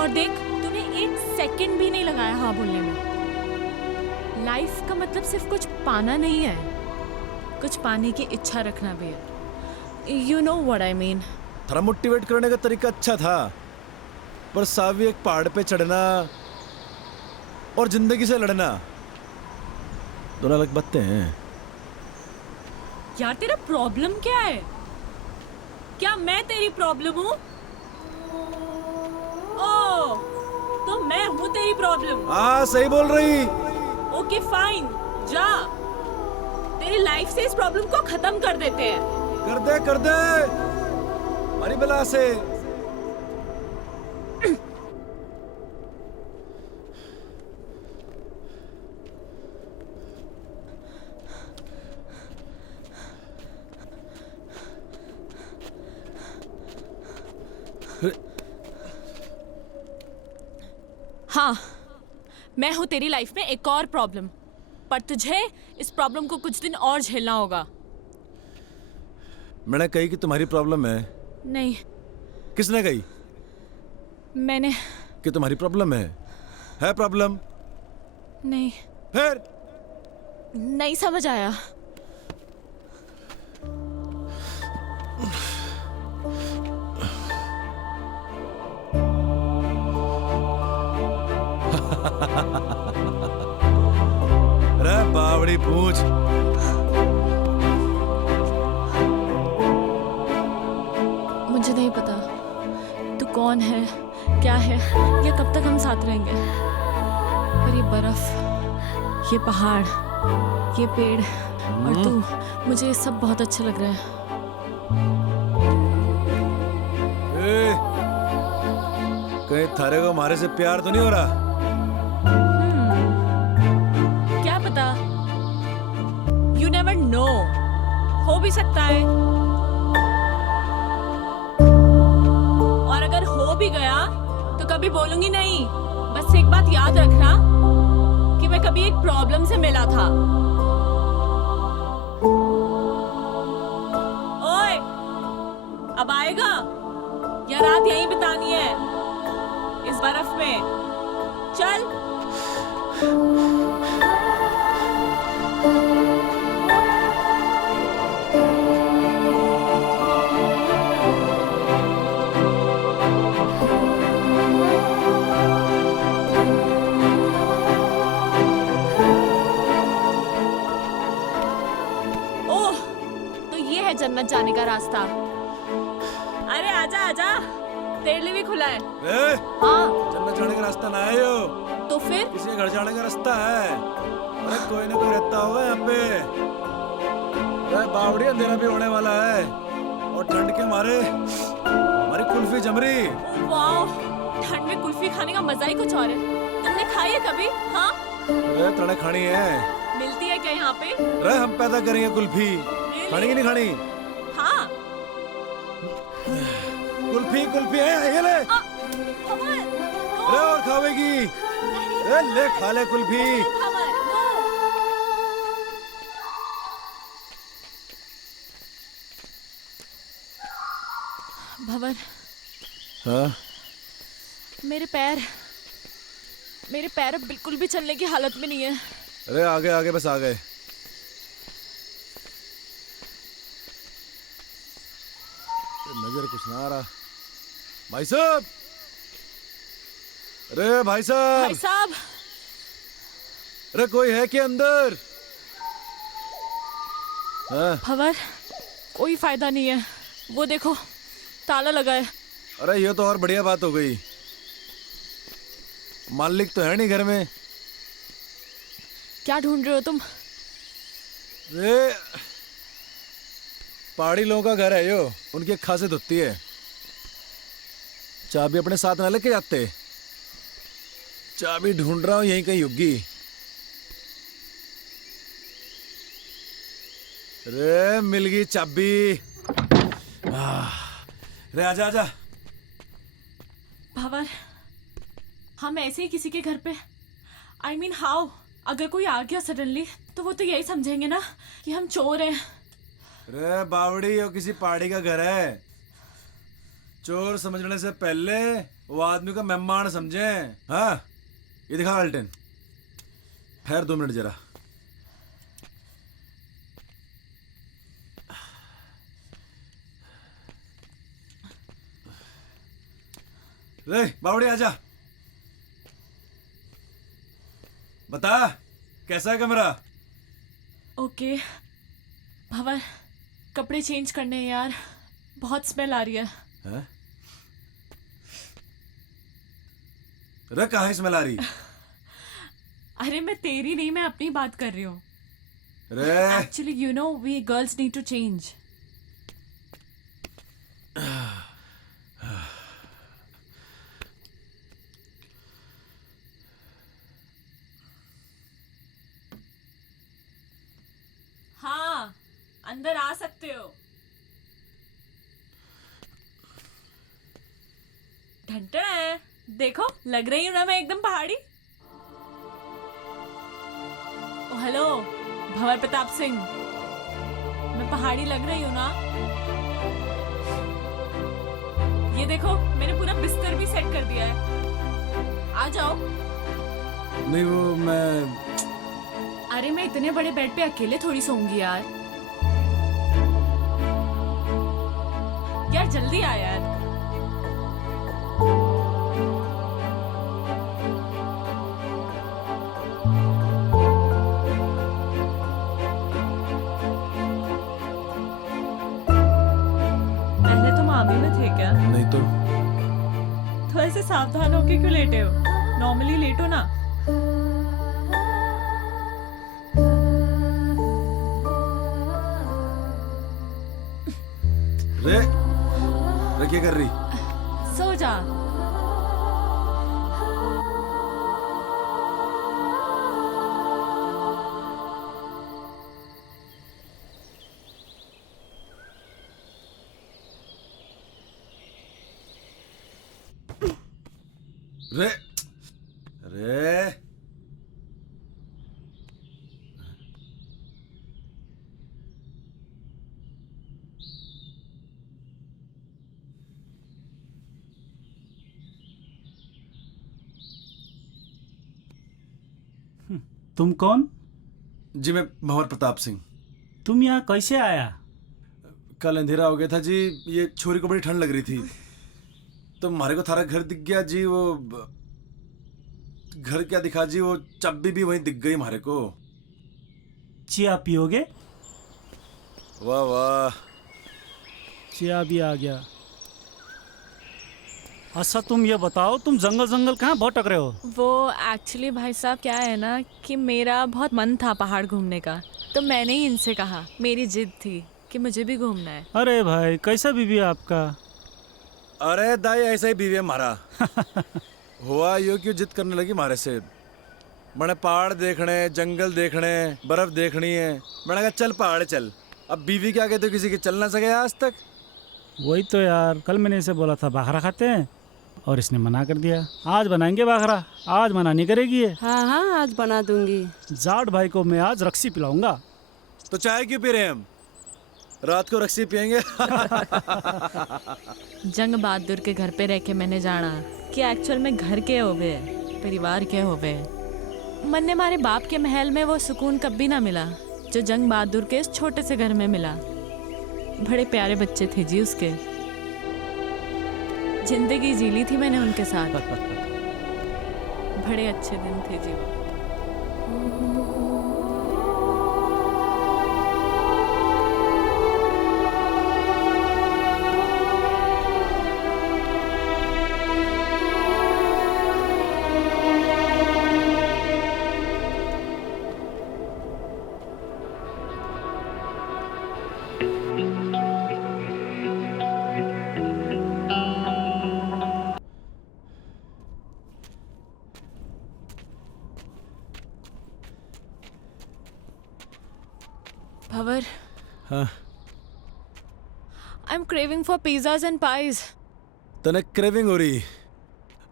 और देख तूने 1 सेकंड भी नहीं लगाया हाँ बोलने में। लाइफ का मतलब सिर्फ कुछ पाना नहीं है, कुछ पाने की इच्छा रखना भी है। You know what I mean. थोड़ा मोटिवेट करने का तरीका अच्छा था, पर सावी एक पहाड़ पे चढ़ना और जिंदगी से लड़ना दोनों अलग बातें हैं। यार तेरा प्रॉब्लम क्या है? क्या मैं तेरी प्रॉब्लम हूँ? ओह, तो मैं हूँ तेरी प्रॉब्लम? हाँ सही बोल रही। ओके फाइन, जा, तेरी लाइफ से इस प्रॉब्लम को खत्म कर देते हैं। कर दे हमारी बला से। हाँ, मैं हूँ तेरी लाइफ में एक और प्रॉब्लम, पर तुझे इस प्रॉब्लम को कुछ दिन और झेलना होगा। मैंने कही कि तुम्हारी प्रॉब्लम है। नहीं, किसने कही मैंने कि तुम्हारी प्रॉब्लम है प्रॉब्लम? नहीं फिर नहीं समझ आया। रे बावड़ी पूछ। मुझे नहीं पता तू कौन है, क्या है, या कब तक हम साथ रहेंगे, पर ये बर्फ, ये पहाड़, ये पेड़ और तू, मुझे ये सब बहुत अच्छा लग रहा है। ए, कहीं थारे को हमारे से प्यार तो नहीं हो रहा? क्या पता, यू नेवर नो, हो भी सकता है। और अगर हो भी गया तो कभी बोलूंगी नहीं। बस एक बात याद रखना कि मैं कभी एक प्रॉब्लम से मिला था। ओए, अब आएगा या रात यहीं बितानी है इस बर्फ में? चल। ओह, तो ये है जन्नत जाने का रास्ता। अरे आजा आजा, तेरे लिए भी खुला है। ए, हाँ, जन्नत जाने का रास्ता ना है यो, तो फिर किसी के घर जाने का रास्ता है। अरे कोई ना कोई रहता होगा यहाँ पे। अरे बावड़ी, अंधेरा भी होने वाला है और ठंड के मारे हमारी कुल्फी जम रही। वाह, ठंड में कुल्फी खाने का मजा ही कुछ और है। तुमने खाई है कभी? हाँ, अरे तड़े खानी है। मिलती है क्या यहाँ पे? अरे हम पैदा करेंगे कुल्फी, खानी की नहीं खानी? हाँ। कुल्फी कुल्फी है, ये ले। अरे और खावेगी? अरे ले, खा ले कुल्फी। भंवर, हाँ, मेरे पैर अब बिल्कुल भी चलने की हालत में नहीं है। अरे आगे आगे, बस आ गए। नजर कुछ ना आ रहा। भाई साहब, अरे भाई साहब, भाई साहब, अरे कोई है क्या अंदर? हाँ, भंवर, कोई फायदा नहीं है। वो देखो, ताला लगा है। अरे ये तो और बढ़िया बात हो गई। मालिक तो है नहीं घर में। क्या ढूंढ रहे हो तुम? अरे पहाड़ी लोगों का घर है यो, उनकी एक खासियत होती है, चाबी अपने साथ ना लेके जाते। चाबी ढूंढ रहा हूं, यहीं कहीं होगी। अरे मिल गई चाबी। अरे आजा आजा। भंवर, हम ऐसे ही किसी के घर पे, I mean हाउ, अगर कोई आ गया सडनली तो वो तो यही समझेंगे ना कि हम चोर हैं। अरे बावड़ी, ये किसी पहाड़ी का घर है। चोर समझने से पहले वो आदमी का मेहमान समझे। हाँ, ये दिखा अल्टन। ठहर 2 मिनट जरा। रे बावड़ी, आजा। बता, कैसा है कमरा? ओके भंवर, कपड़े चेंज करने हैं यार, बहुत स्मेल आ रही है। हैं? अरे कहाँ स्मेल आ रही? अरे मैं तेरी नहीं, मैं अपनी बात कर रही हूँ। अरे actually you know we girls need to change. हाँ, अंदर आ सकते हो। घंटा है। देखो लग रही हूँ ना मैं एकदम पहाड़ी। ओ हेलो भंवर प्रताप सिंह, मैं पहाड़ी लग रही हूँ ना? ये देखो मैंने पूरा बिस्तर भी सेट कर दिया है, आ जाओ। नहीं वो मैं अरे मैं इतने बड़े बेड पे अकेले थोड़ी सोऊंगी यार। यार जल्दी आ यार। पहले तुम आर्मी में थे क्या? नहीं तो ऐसे सावधान होके क्यों लेटे हो? नॉर्मली लेटो ना। रे क्या कर रही? सो जा। रे रे तुम कौन? जी मैं भंवर प्रताप सिंह। तुम यहाँ कैसे आया? कल अंधेरा हो गया था जी, ये छोरी को बड़ी ठंड लग रही थी तो हमारे को थारा घर दिख गया जी। वो घर क्या दिखा जी, वो चाबी भी वहीं दिख गई हमारे को। चिया पियोगे? वाह वाह, चिया भी आ गया। अच्छा तुम ये बताओ, तुम जंगल जंगल कहाँ भटक रहे हो? वो एक्चुअली भाई साहब क्या है ना कि मेरा बहुत मन था पहाड़ घूमने का, तो मैंने ही इनसे कहा, मेरी जिद थी कि मुझे भी घूमना है। अरे भाई कैसा बीवी है आपका? अरे दाई ऐसा ही बीवी है हमारा। हुआ यो क्यों जिद करने लगी हमारे से? मैंने पहाड़ देखने, जंगल देखने, बर्फ देखनी है। मैंने कहा चल पहाड़ चल। अब बीवी के आगे तो किसी के चल ना सके आज तक। वही तो यार, कल मैंने इसे बोला था बाखरा खाते हैं और इसने मना कर दिया। आज बनाएंगे बाखरा, आज मना नहीं करेगी ये। हाँ हाँ आज बना दूंगी। जाट भाई को मैं आज रक्सी पिलाऊंगा। तो चाय क्यों पी रहे हैं हम? रात को रक्सी पियेंगे। जंग बहादुर के घर पे रह के मैंने जाना कि एक्चुअल में घर के होवे, परिवार के होवे। मन ने हमारे बाप के महल में वो सुकून कभी ना मिला जो जंग बहादुर के इस छोटे से घर में मिला। बड़े प्यारे बच्चे थे जी उसके, जिंदगी जी ली थी मैंने उनके साथ। बड़े अच्छे दिन थे जी वो। भंवर, हाँ I am craving for pizzas and pies. तने क्रेविंग हो रही?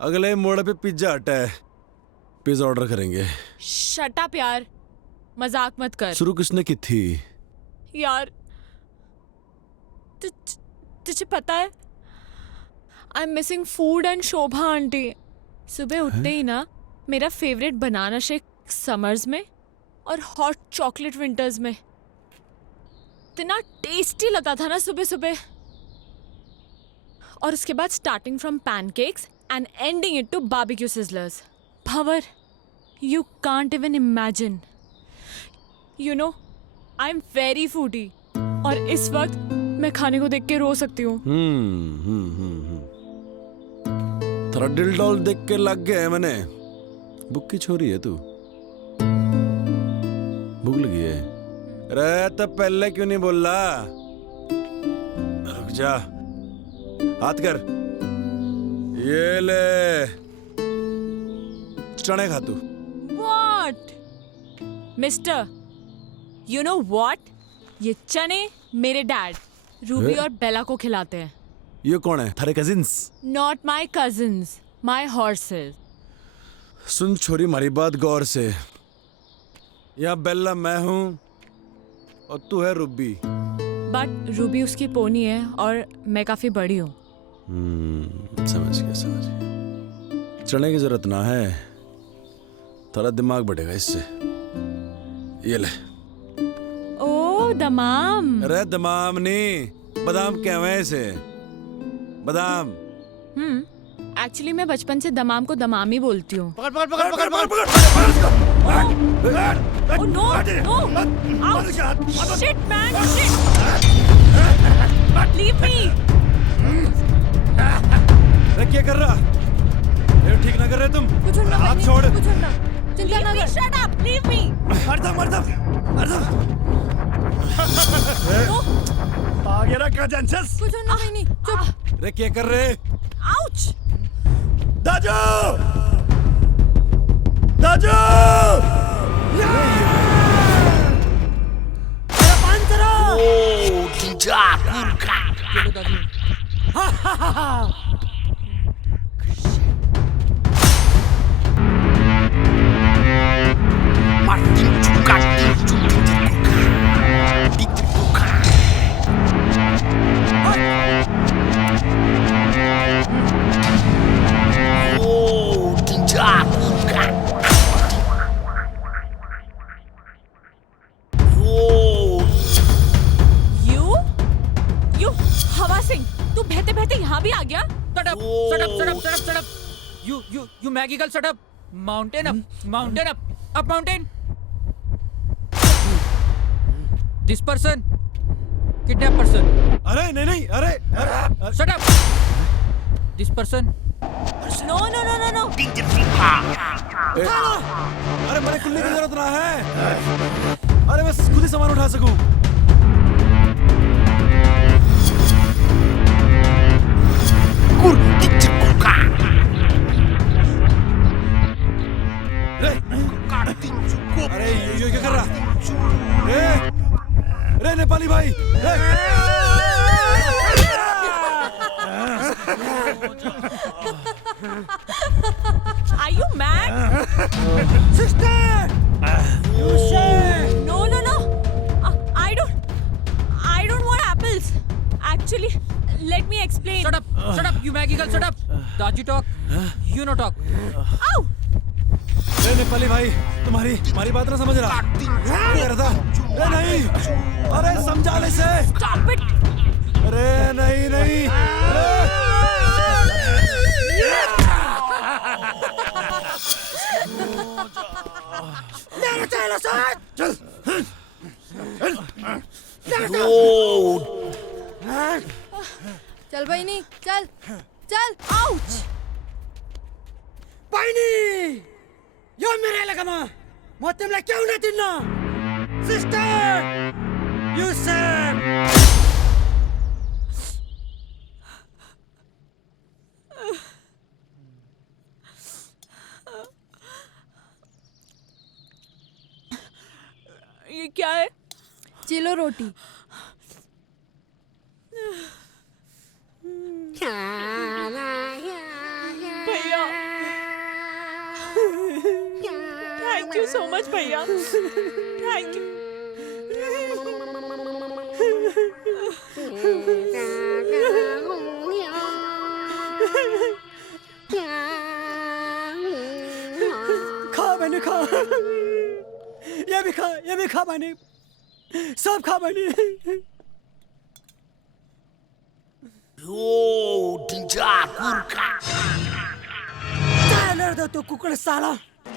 अगले मोड़ पे पिज्जा हटा है, पिज्जा ऑर्डर करेंगे। शट अप यार, मजाक मत कर। शुरू किसने की थी? यार तुझे पता है I am missing food and Shobha aunty. सुबह उठते ही ना मेरा फेवरेट बनाना शेक समर्स में और हॉट चॉकलेट विंटर्स में। इतना टेस्टी लगता था ना सुबह सुबह। और उसके बाद starting from pancakes and ending it to barbecue sizzlers. Bhanwar, you can't even imagine. You know I am very foodie और इस वक्त मैं खाने को देख के रो सकती हूँ। थोड़ा दिल डॉल देख के लग गया है मैंने। भूख की छोरी है तू? भूख लगी है? अरे तो पहले क्यों नहीं बोल रहा? रुक जा, हाथ कर। ये ले चने खा तू। What? Mister, you know what? ये चने मेरे डैड रूबी और बेला को खिलाते हैं। ये कौन है? थारे cousins? Not my cousins, my horses. सुन छोरी, हमारी बात गौर से। यहाँ बेल्ला मैं हूँ और तू है रूबी। बट रूबी उसकी पोनी है और मैं काफी बड़ी हूँ। समझ गया। चढ़ने की जरूरत ना है, थोड़ा दिमाग बढ़ेगा इससे। ये ले। ओ दमाम। अरे दमाम नहीं, बादाम कहवे इसे, बादाम। एक्चुअली मैं बचपन से दमाम को दमाम ही बोलती हूँ। पकड़ पकड़ पकड़ पकड़ पकड़ पकड़। Oh no! No! Ouch! Shit, man! Shit! Leave me! अरे क्या कर रहा? ये ठीक ना कर रहे तुम? कुछ ना, हाथ छोड़। कुछ ना। चिंता ना कर। Shut up! Leave me! मर दम। आ गया ना कजेंसेस? कुछ ना नहीं। चुप। अरे क्या कर रहे? Ouch! दाजू! चलो दादी। You हवा सिंह, तू बहते बहते यहाँ भी आ गया? Shut up. You Maggie girl, shut up. Mountain up mountain. This person, kidnap person. अरे नहीं, अरे Shut up. This person. No. अरे मेरे खुलने की जरूरत ना है। अरे मैं खुद ही सामान उठा सकूं। अरे ये क्या कर रहा? रे नेपाली भाई, Are you mad? Sister. No. I don't want apples. Actually, let me explain. Shut up. You Maggie girl, shut up. Daji talk. You no talk. Ow! रे नेपाली भाई, तुम्हारी बात ना समझ रहा। क्या कर रहा था? रे नहीं, अरे समझा ले से। Stop it! अरे नहीं। चल बहिनी चल Ouch! बहिनी यो मेरो इलाकामा म तिमीलाई के हुन दिन्न सिस्टर यु सेभ ये क्या है? चिलो रोटी भैया थैंक यू सो मच भैया, थैंक यू। खा बहिनी खा ये भी खा बहिनी सब खा बहिनी चालेर दो तो कुकुर साला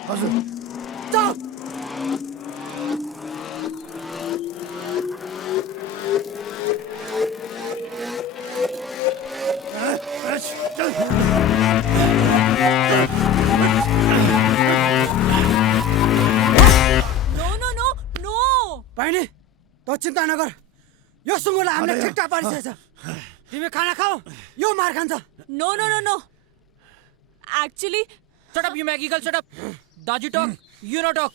हजुर चल नो बहिनी तो चिन्ता नगर यो सुँगुरलाई हामीले ठिकठाक पारिसकेछ तिमी खाना खाऊ यो मार खान्छ no actually Shut up, you Maggie girl, shut up. Daji talk, you no talk.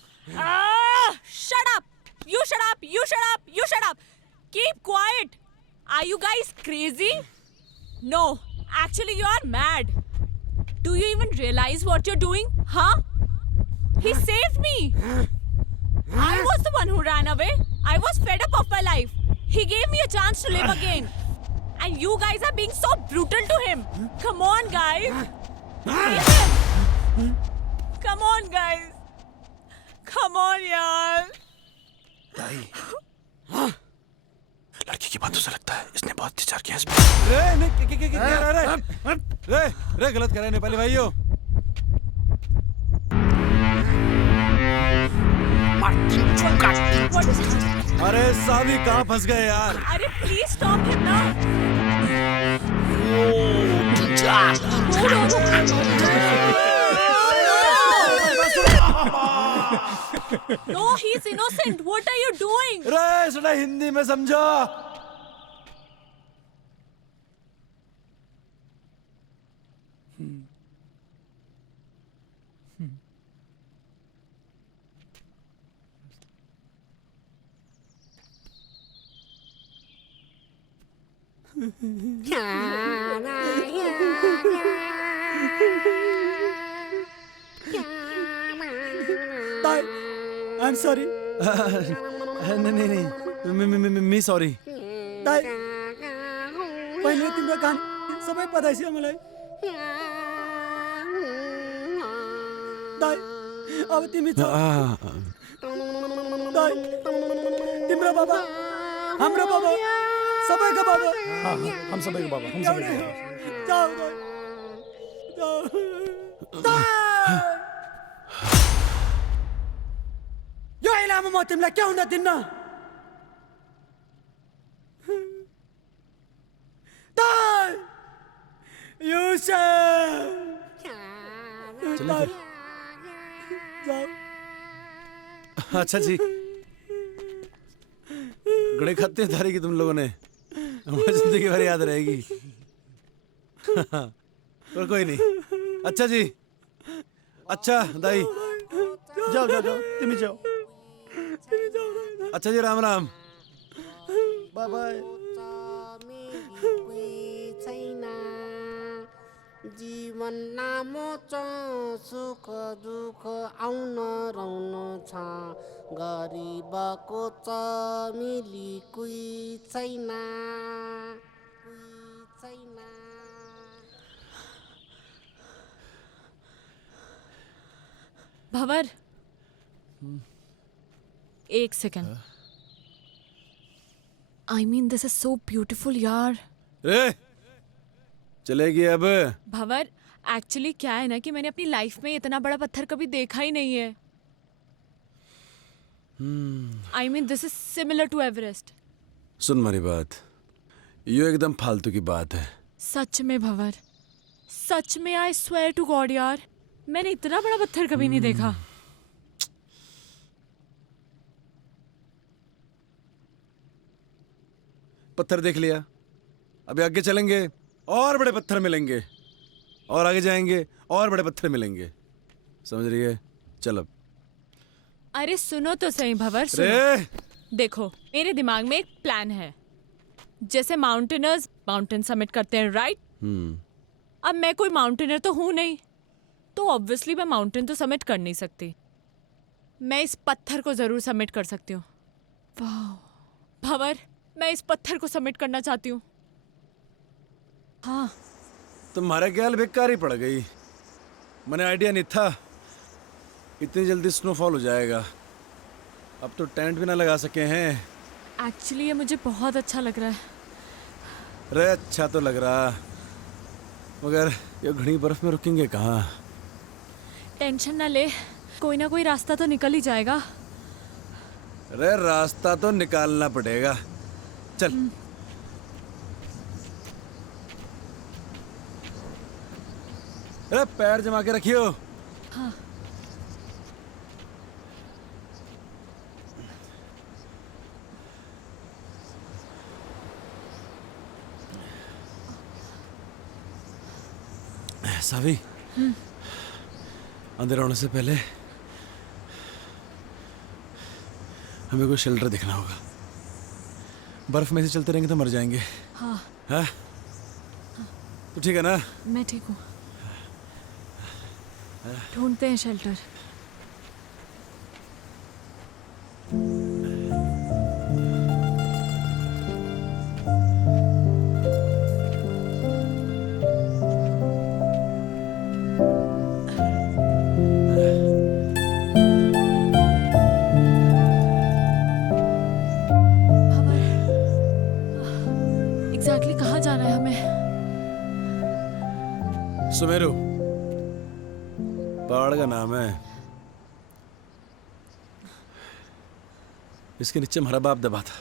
shut up, you shut up, keep quiet. Are you guys crazy? No, actually you are mad. Do you even realize what you're doing? Huh? He saved me. I was the one who ran away. I was fed up of my life. He gave me a chance to live again. And you guys are being so brutal to him. Come on, guys. Leave him. Come on, guys. Come on, yaar. लड़की की बातों से लगता है इसने बहुत विचार किया इसमें। रे नहीं रे रे गलत कर रहे हैं नेपाली भाइयों। What is it? अरे सावी कहाँ फंस गए यार? अरे please stop him now. No, he's innocent. What are you doing? रे सुना हिंदी में समझो। ताई, I'm sorry. नहीं मी सॉरी। ताई, पहिले तिम्रो कहानी सबै पता छ मलाई। ताई, अब तिमी छ। ताई, तिम्रो बाबा, हाम्रो बाबा, सबैको बाबा। हम सबैको बाबा, हम सबैको बाबा। जाऊ, जाऊ, जाऊ। यो इलामा म तिमीलाई के हुन दिन्न। ताई, युसुफ। चलो फिर। जाऊ। अच्छा जी गड़े खाते थारी की तुम लोगों ने हमारी जिंदगी भर याद रहेगी। पर कोई नहीं। अच्छा जी अच्छा दाई जाओ जाओ जाओ तुम जाओ। अच्छा जी राम राम। Bye bye. जीवन लामो छ सुख दुःख आउन रहन छ गरिबको छ मिली कोही छैन भंवर एक second. I mean this is so beautiful यार। रे चलेगी अब। भंवर एक्चुअली क्या है ना कि मैंने अपनी लाइफ में इतना बड़ा पत्थर कभी देखा ही नहीं है। I mean this is similar to Everest. सुन मेरी बात ये एकदम फालतू की बात है। सच में भंवर सच में आई स्वेयर टू गॉड यार मैंने इतना बड़ा पत्थर कभी नहीं देखा। पत्थर देख लिया अभी आगे चलेंगे और बड़े पत्थर मिलेंगे और आगे जाएंगे और बड़े पत्थर मिलेंगे समझ रही है। चल अब। अरे सुनो तो सही भंवर सुनो। देखो मेरे दिमाग में एक प्लान है। जैसे माउंटेनर्स माउंटेन समिट करते हैं राइट। अब मैं कोई माउंटेनर तो हूं नहीं तो ऑब्वियसली मैं माउंटेन तो समिट कर नहीं सकती। मैं इस पत्थर को जरूर समिट कर सकती हूँ। वाह भंवर मैं इस पत्थर को समिट करना चाहती हूँ। हाँ तुम्हारा ख्याल बेकार ही पड़ गई। मैंने आइडिया नहीं था इतनी जल्दी स्नोफॉल हो जाएगा। अब तो टेंट भी ना लगा सके हैं। एक्चुअली ये मुझे बहुत अच्छा लग रहा है। रे अच्छा तो लग रहा मगर ये घनी बर्फ में रुकेंगे कहाँ। टेंशन ना ले कोई ना कोई रास्ता तो निकल ही जाएगा। रे रास्ता तो निकालना पड़ेगा। चल अरे पैर जमा के रखियो। हाँ सावी अंधेरा होने से पहले हमें कोई शेल्टर दिखना होगा। बर्फ में से चलते रहेंगे तो मर जाएंगे। हाँ हाँ तू ठीक है ना? मैं ठीक हूँ। ढूंढते हैं शेल्टर। एग्जैक्टली कहाँ जाना है हमें? सुमेरु पहाड़ का नाम है। इसके नीचे हमारा बाप दबा था।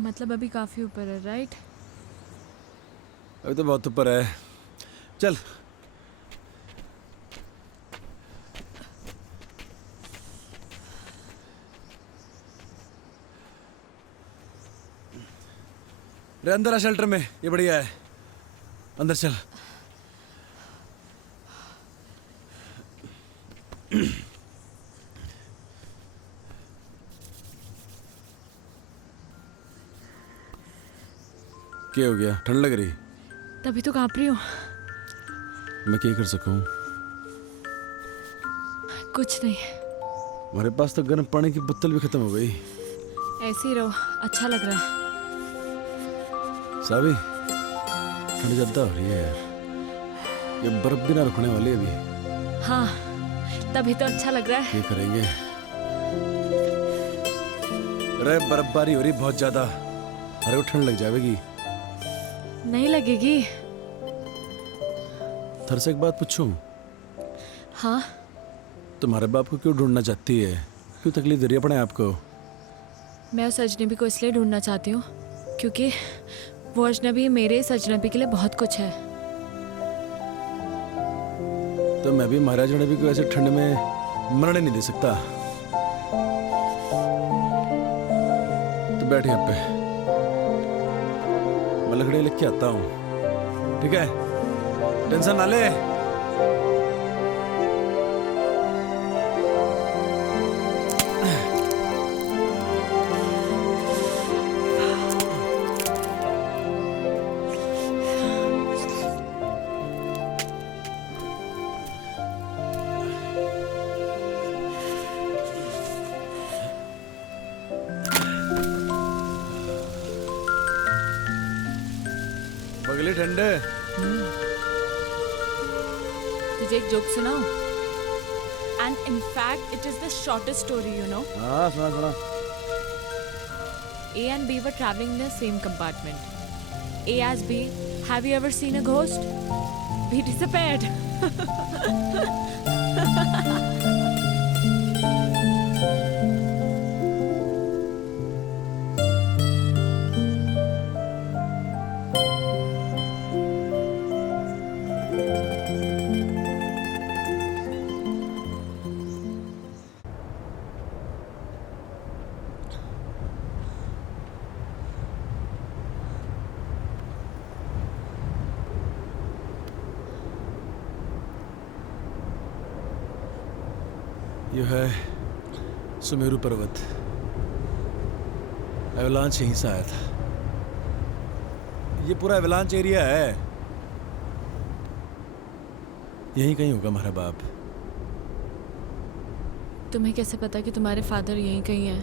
मतलब अभी काफी ऊपर है, राइट? अभी तो बहुत ऊपर है। चल रे अंदर आ शेल्टर में, ये बढ़िया है। अंदर चल। क्या हो गया? ठंड लग रही? तभी तो कांप रही हूँ। मैं क्या कर सकूं? कुछ नहीं, हमारे पास तो गर्म पानी की बोतल भी खत्म हो गई। ऐसे ही रहो, अच्छा लग रहा है। सावी ठंड ज्यादा हो रही है यार। ये बर्फ भी ना रुकने वाली है अभी। हाँ, तभी तो अच्छा लग रहा है। क्या करेंगे? अरे बर्फबारी हो रही बहुत ज्यादा, अरे को ठंड लग जाएगी। नहीं लगेगी। थर से एक बात पूछूं? हाँ? तुम्हारे बाप को क्यों ढूंढना चाहती है? क्यों तकलीफ दे रही है अपने आप को? मैं उस अजनबी को इसलिए ढूंढना चाहती हूँ क्योंकि वो अजनबी मेरे इस अजनबी के लिए बहुत कुछ है। तो मैं भी महाराज अजनबी को ऐसे ठंड में मरने नहीं दे सकता। तो बैठ यहाँ पे, मैं लकड़ी लेके आता हूँ, ठीक है? टेंशन ना ले। बगली ठंडे। तुझे एक जोक सुनाऊं? And in fact it is the shortest story, you know. हाँ सुना सुना। A and B were traveling in the same compartment. A asked B, "Have you ever seen a ghost?" B disappeared. यह है सुमेरु पर्वत। एवलांच यहीं से आया था। ये पूरा एवलांच एरिया है। यहीं कहीं होगा हमारा बाप। तुम्हें कैसे पता कि तुम्हारे फादर यहीं कहीं हैं?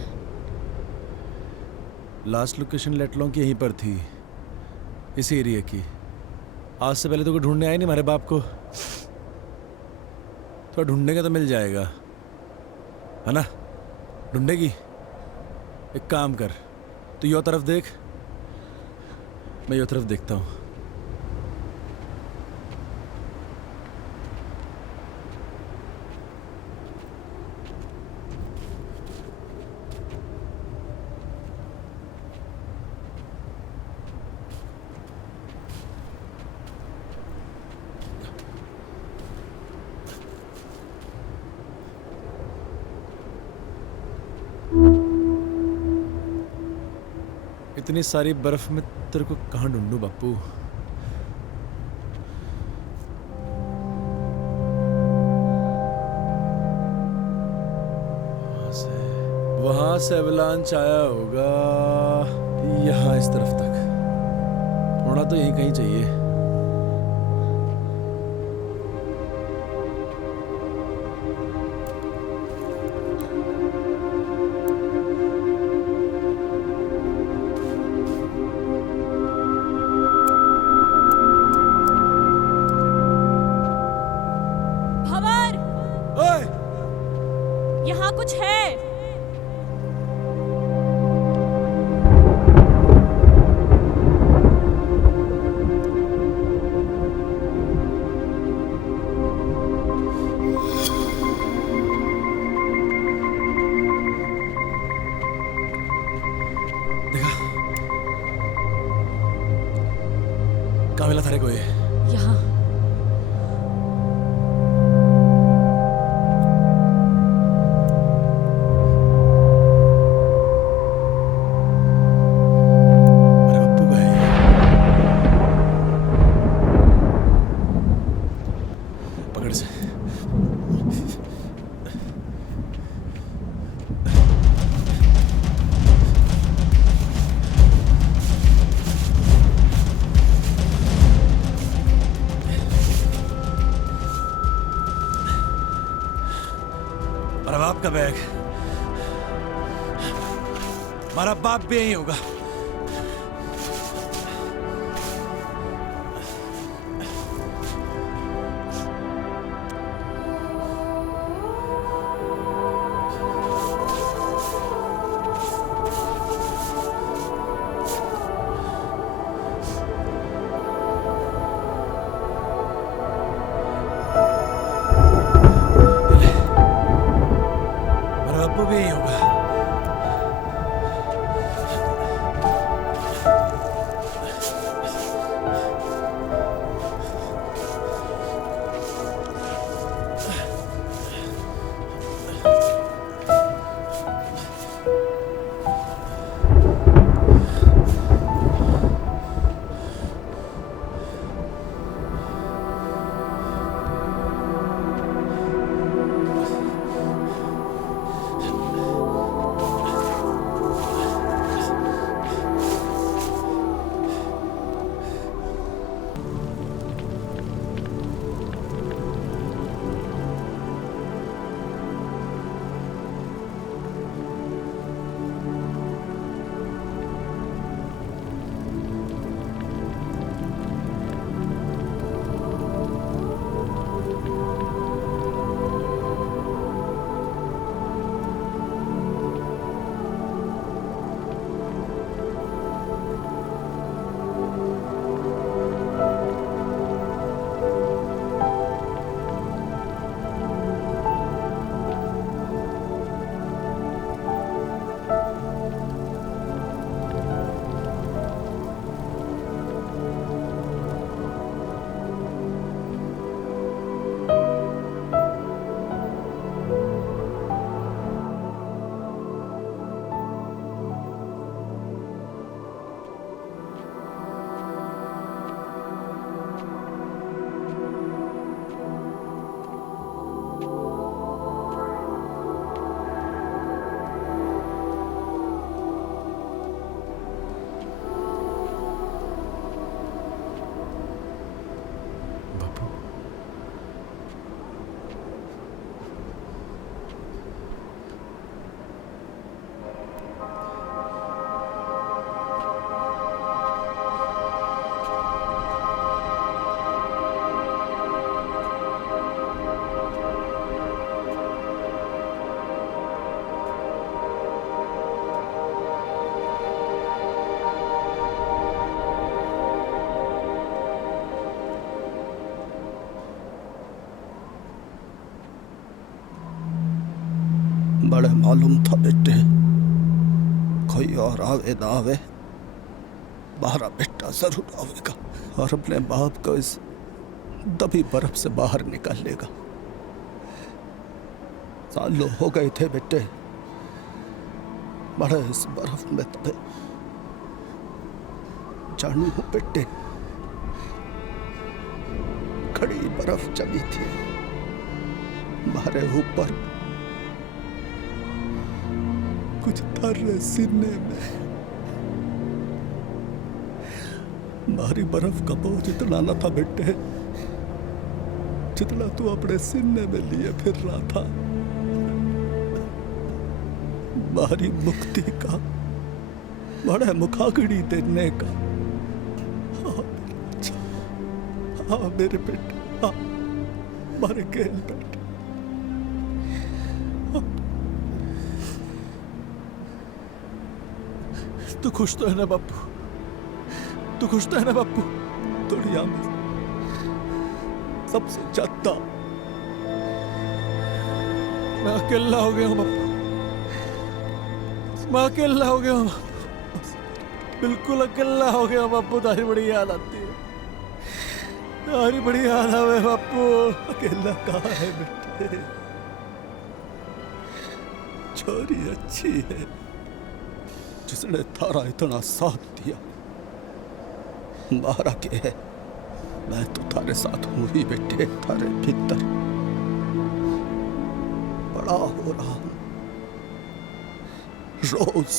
लास्ट लोकेशन लेटलों की यहीं पर थी, इस एरिया की। आज से पहले तो कोई ढूंढने आए नहीं हमारे बाप को। तो ढूंढने का तो मिल जाएगा, है ना? ढूंढेगी? एक काम कर, तू यो तरफ देख, मैं यो तरफ देखता हूँ। इतनी सारी बर्फ में तेरे को कहाँ ढूंढूं बापू? वहां से एवलांच आया होगा यहाँ इस तरफ तक। होना तो यहीं कहीं चाहिए। भंवर, ओए! यहाँ कुछ है। देखा? कहाँ मिला थारे को ये? यहाँ मेरे पप्पू का है ये। पकड़ से। मेरा बाप का बैग। हमारा बाप भी यही होगा। मेरा बापू भी यही होगा। बड़े मालूम था बेटे, कोई और आवे ना आवे, बाहर बेटा जरूर आवेगा और अपने बाप को इस दबी बर्फ से बाहर निकाल लेगा। सालों हो गए थे बेटे, बड़े इस बर्फ में दबे। जानू हूं बेटे, खड़ी बर्फ जमी थी हमारे ऊपर, कुछ तर सीने में, भारी बर्फ का बोझ इतना न था बेटे जितना तू अपने सीने में लिए फिर रहा था। भारी मुक्ति का बड़ा मुखाग्नि देने का। हाँ मेरे बेटे, हाँ मारे गेल बेटे। तू खुश तो है ना बापू? तू खुश तो है ना बापू? दुनिया में सबसे ज्यादा मैं अकेला हो गया हूँ बापू, मैं अकेला हो गया हूँ, बिल्कुल अकेला हो गया हूँ बापू। तारी बड़ी याद आती है, तारी बड़ी याद आवे बापू। अकेला कहाँ है बेटे? छोरी अच्छी है जिसने थारा इतना साथ दिया। मारा के है, मैं तो थारे साथ हूं ही बेटे, थारे भीतर बड़ा हो रहा हूं रोज।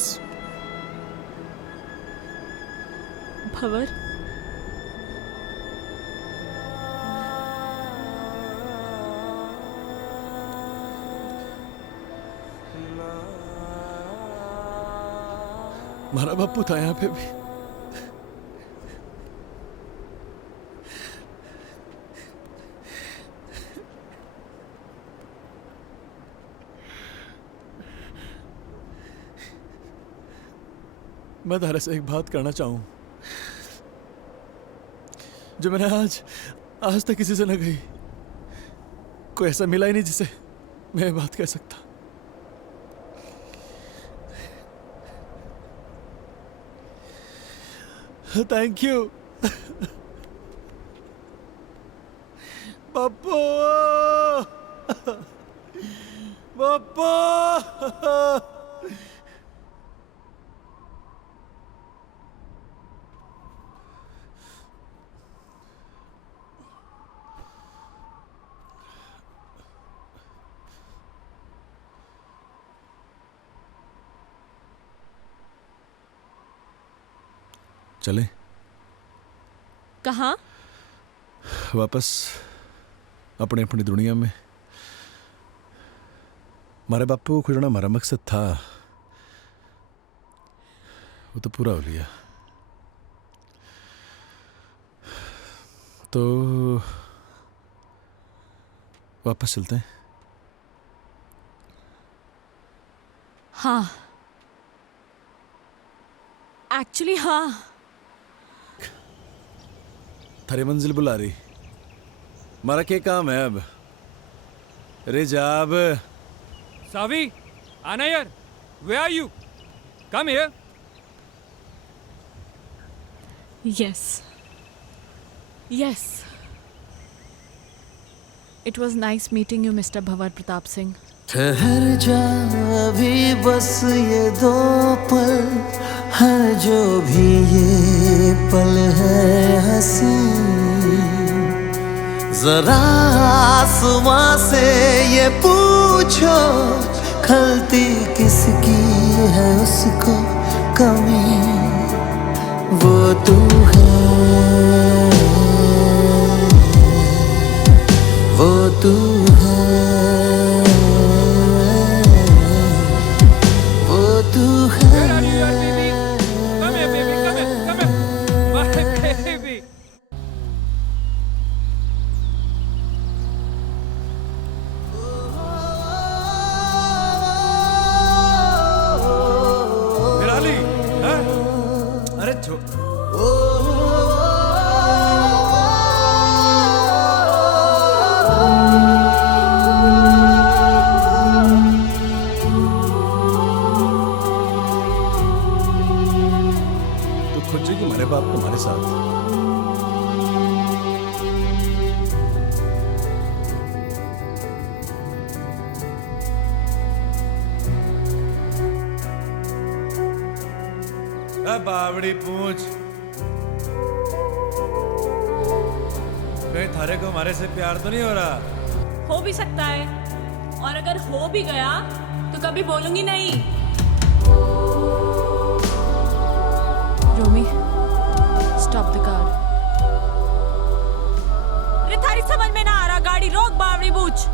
भंवर, हमारा बापू था यहाँ पे भी। मैं तारे से एक बात करना चाहूं जो मैंने आज तक किसी से न कही। कोई ऐसा मिला ही नहीं जिसे मैं ये बात कह सकता। थैंक यू बापू, बापू। चले कहाँ? वापस अपने अपनी दुनिया में। हमारे बापू को खुजना हमारा मकसद था, वो तो पूरा हो लिया। तो वापस चलते हैं। हाँ, एक्चुअली हाँ। थारी मंजिल बुला रही, हमारा क्या काम है अब? अरे जाब सावी, आना यार। Where are you? Come here. Yes. Yes. It was nice meeting you, Mr. Bhavar Pratap Singh. ठहर जा अभी बस ये दो पल है, जो भी ये पल है हंसी। जरा आसमां से ये पूछो खलती किसकी है उसको कमी। वो तू है, वो तू है, वो तू है। Where are you, baby? Come here, baby. Come here. Come here. My baby. निराली, हैं? अरे तू खोजेगी हमारे बाप को हमारे साथ। बावड़ी पूछ, कहीं थारे को हमारे से प्यार तो नहीं हो रहा? हो भी सकता है, और अगर हो भी गया तो कभी बोलूंगी नहीं। रोमी, stop the car. अरे थारी समझ में ना आ रहा, गाड़ी रोक बावड़ी बूच.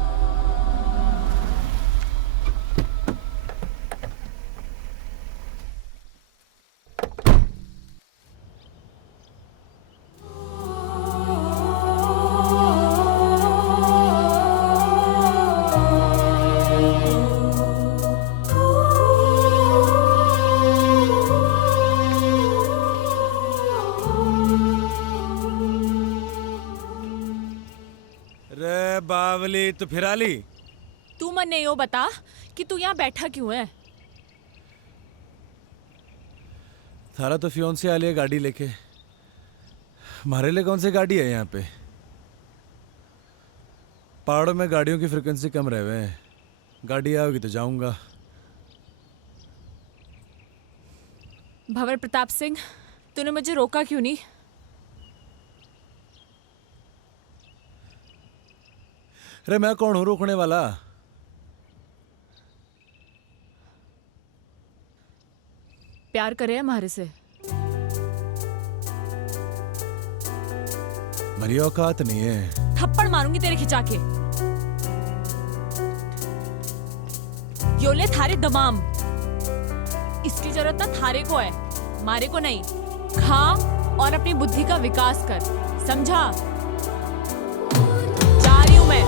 रे बावली तू फिर आली. तू मन नहीं हो बता कि तू यहाँ बैठा क्यों है. थारा तो फियोन से आली है गाड़ी लेके. हमारे लिए कौन सी गाड़ी है यहाँ पे? पहाड़ों में गाड़ियों की फ्रिक्वेंसी कम रहे हुए हैं. गाड़ी आओगी तो जाऊंगा. भंवर प्रताप सिंह, तूने मुझे रोका क्यों नहीं? अरे मैं कौन हूँ रोकने वाला? प्यार करे हमारे से. मेरी औकात नहीं है. थप्पड़ मारूंगी तेरे खिंचा के. योले थारे दमाम. इसकी जरूरत ना थारे को है, मारे को नहीं. खा और अपनी बुद्धि का विकास कर, समझा? जा रही हूं मैं.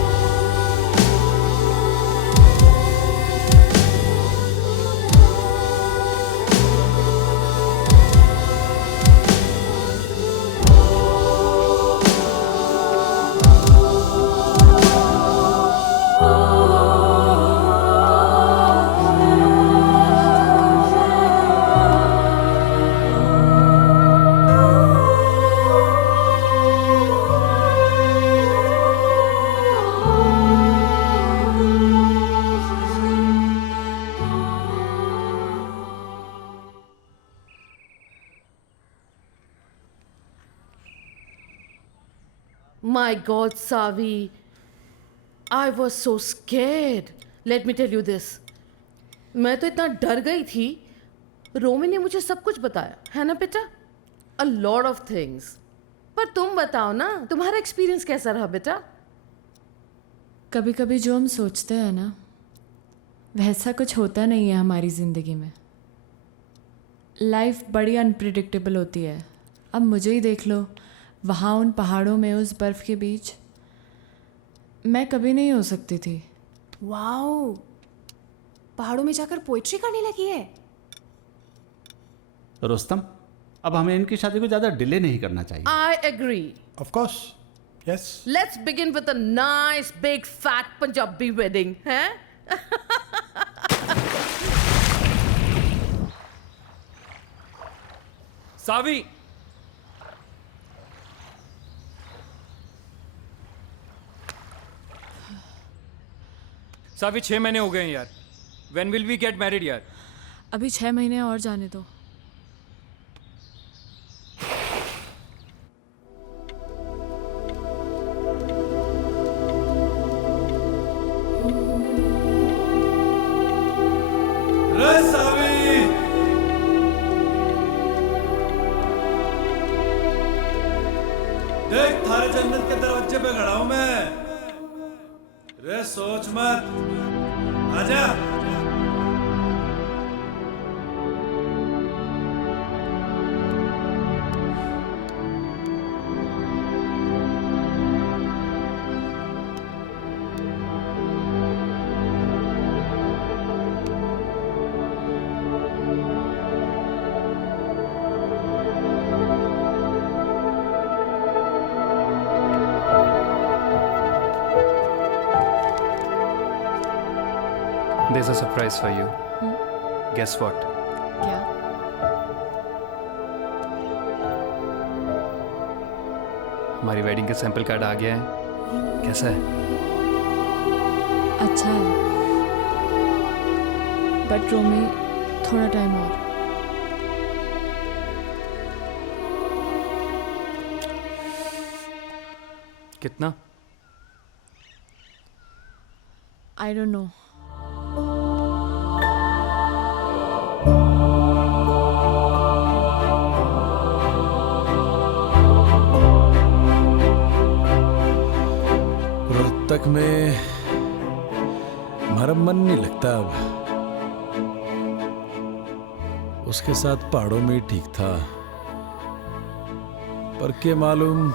My God, Savi, I was so scared. Let me tell you this. मैं तो इतना डर गई थी. रोमी ने मुझे सब कुछ बताया, है ना बेटा? A lot of things. पर तुम बताओ ना, तुम्हारा एक्सपीरियंस कैसा रहा बेटा? कभी कभी जो हम सोचते हैं ना, वैसा कुछ होता नहीं है हमारी ज़िंदगी में. लाइफ बड़ी अनप्रिडिक्टेबल होती है. अब मुझे ही देख लो, वहाँ उन पहाड़ों में उस बर्फ़ के बीच मैं कभी नहीं हो सकती थी. वाओ, पहाड़ों में जाकर पोइट्री करने लगी है. रुस्तम, अब हमें इनकी शादी को ज़्यादा डिले नहीं करना चाहिए. I agree. Of course. Yes. Let's begin with a nice big fat Punjabi wedding, हैं? सावी, सावी 6 महीने हो गए हैं यार. When will we get married यार? अभी 6 महीने और जाने दो. रे सावी, देख थारे जन्नत के दरवाजे पे खड़ा हूं मैं. रे सोच मत, आजा. There's a surprise for you. Guess what? क्या? हमारी वेडिंग का सैंपल कार्ड आ गया है. कैसा है? अच्छा है, बट रोमी थोड़ा टाइम और. कितना? I don't know. कर्नाटक में हमारा मन नहीं लगता अब। उसके साथ पहाड़ों में ही ठीक था, पर के मालूम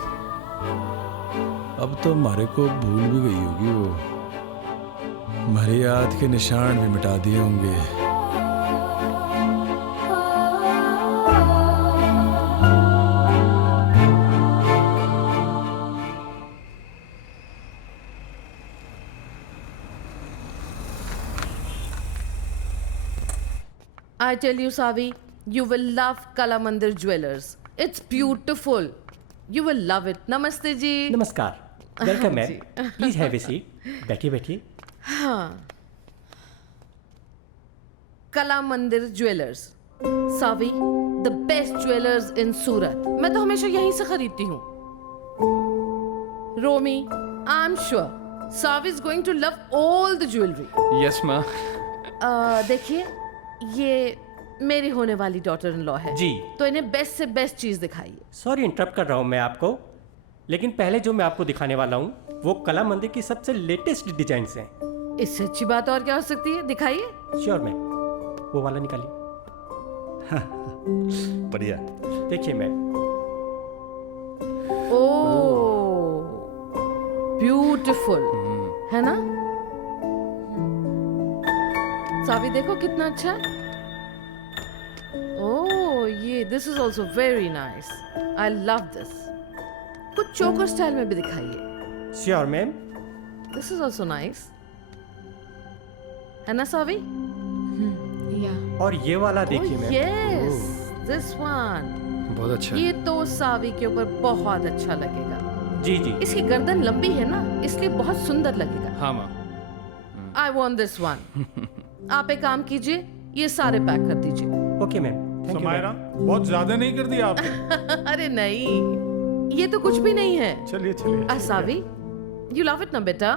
अब तो हमारे को भूल भी गई होगी वो। हमारी याद के निशान भी मिटा दिए होंगे। I tell you, Savi, you will love Kala Mandir Jewelers. It's beautiful. You will love it. Namaste ji. नमस्कार, welcome ma'am, please have a seat, बैठिए बैठिए। हाँ, Kala Mandir jewellers, Savi, the best jewellers in Surat. मैं तो हमेशा यहीं से खरीदती हूँ। Romi, I am sure Savi is going to love all the jewellery. Yes माँ। देखिए, ये मेरी होने वाली डॉटर इन लॉ है जी। तो इन्हें बेस्ट से बेस्ट चीज दिखाइए। सॉरी इंटरप्ट कर रहा हूँ मैं आपको, लेकिन पहले जो मैं आपको दिखाने वाला हूँ वो कला मंदिर की सबसे लेटेस्ट डिजाइन्स हैं। इससे अच्छी बात और क्या हो सकती है, दिखाइए। श्योर मैम, वो वाला निकालिए। बढ़िया। देखिए मैम, ओह ब्यूटीफुल है ना सावी, देखो कितना अच्छा। ओह ये this is also very nice, I love this. कुछ चोकर स्टाइल में भी दिखाइए। Sure ma'am. This is also nice, है ना सावी? या और ये वाला देखिए मैम। यस, दिस वन बहुत अच्छा। ये तो सावी के ऊपर बहुत अच्छा लगेगा। जी जी। इसकी गर्दन लंबी है ना, इसलिए बहुत सुंदर लगेगा। हाँ माँ। I want this one. आप एक काम कीजिए, ये सारे पैक कर दीजिए। Okay ma'am, thank you. Samaira, बहुत ज्यादा नहीं कर दिया आपने? अरे नहीं, ये तो कुछ भी नहीं है। चलिए चलिए। असावी, यू लव इट ना बेटा?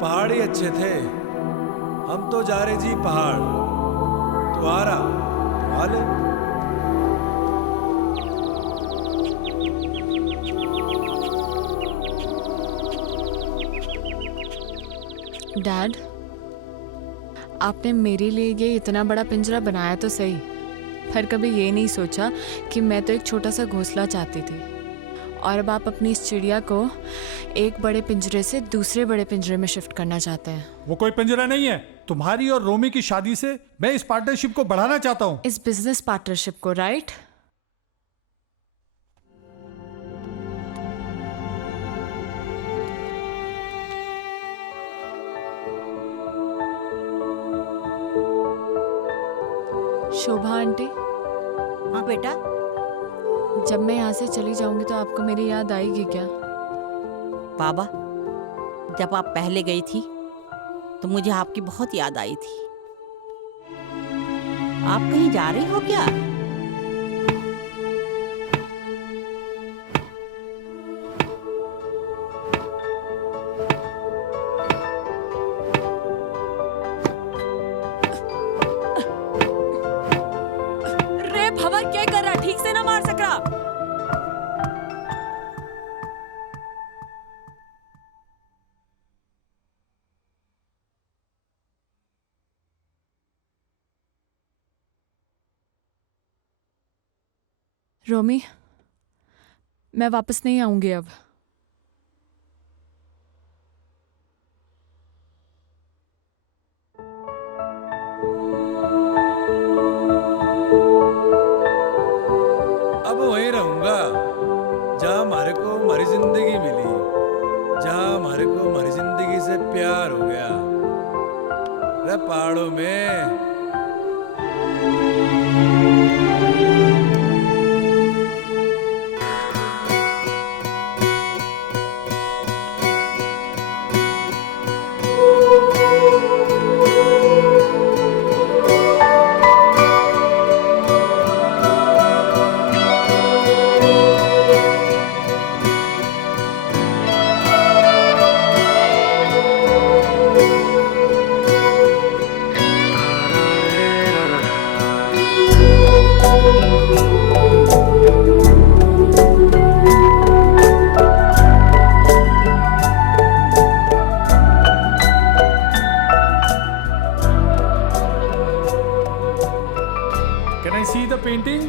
पहाड़ ही अच्छे थे, हम तो जा रहे जी पहाड़। तो आ रहा तो आ ले। डैड, आपने मेरे लिए ये इतना बड़ा पिंजरा बनाया तो सही, पर कभी ये नहीं सोचा कि मैं तो एक छोटा सा घोंसला चाहती थी, और अब आप अपनी इस चिड़िया को एक बड़े पिंजरे से दूसरे बड़े पिंजरे में शिफ्ट करना चाहते हैं। वो कोई पिंजरा नहीं है। तुम्हारी और रोमी की शादी से मैं इस पार्टनरशिप को बढ़ाना चाहता हूँ। इस बिजनेस पार्टनरशिप को, राइट? शोभा आंटी। हाँ बेटा। जब मैं यहाँ से चली जाऊंगी तो आपको मेरी याद आएगी क्या? बाबा, जब आप पहले गई थी तो मुझे आपकी बहुत याद आई थी। आप कहीं जा रही हो क्या? रे भवर, क्या कर रहा? ठीक से ना मार सक रहा। रोमी, मैं वापस नहीं आऊंगी अब। अब वहीं रहूंगा जहां हमारे को हमारी जिंदगी मिली, जहां हमारे को हमारी जिंदगी से प्यार हो गया। अरे पहाड़ों में। Can I see the painting?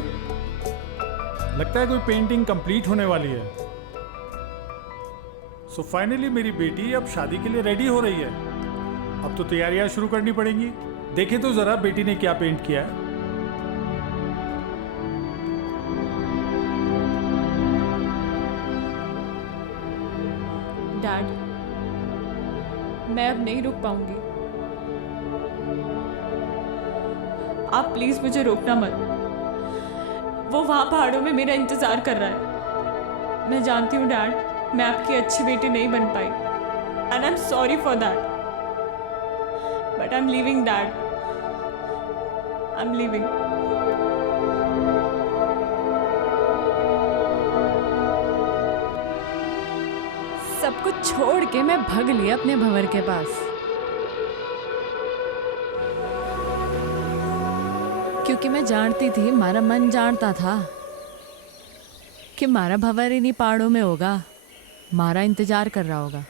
लगता है कोई पेंटिंग कंप्लीट होने वाली है। सो फाइनली मेरी बेटी अब शादी के लिए रेडी हो रही है। अब तो तैयारियां शुरू करनी पड़ेंगी। देखें तो जरा बेटी ने क्या पेंट किया है। डैड, मैं अब नहीं रुक पाऊंगी। आप प्लीज मुझे रोकना मत। वो वहां पहाड़ों में मेरा इंतजार कर रहा है। मैं जानती हूँ डैड, मैं आपकी अच्छी बेटी नहीं बन पाई, and I am sorry for that, but I am leaving dad, I am leaving. सब कुछ छोड़ के मैं भाग लिया अपने भंवर के पास, क्योंकि मैं जानती थी, मारा मन जानता था कि मारा भंवर इन्हीं पहाड़ों में होगा, मारा इंतजार कर रहा होगा।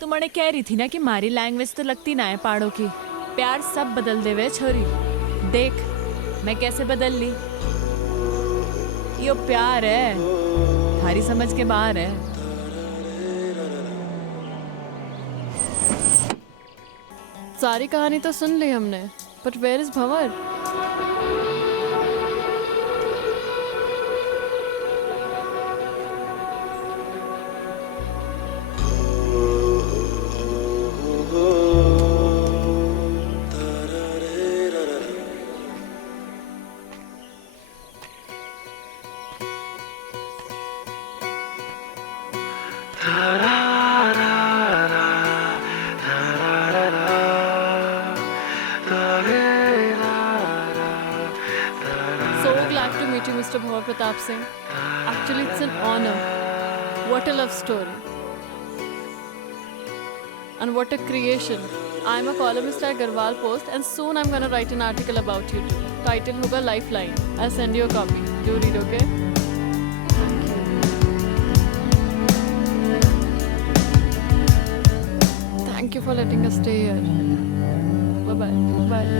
तुम्हारे कह रही थी ना कि मारी लैंग्वेज तो लगती ना है पहाड़ों की। प्यार सब बदल दे वे छोरी, देख मैं कैसे बदल ली। यो प्यार है, थारी समझ के बाहर है। सारी कहानी तो सुन ली हमने, but where is Bhanwar? Mr. Bhavar Pratap Singh. Actually, it's an honor. What a love story. And what a creation. I'm a columnist at Garhwal Post and soon I'm gonna write an article about you too. Title hoga Lifeline. I'll send you a copy. Do read, okay? Thank you for letting us stay here. Bye-bye. Bye.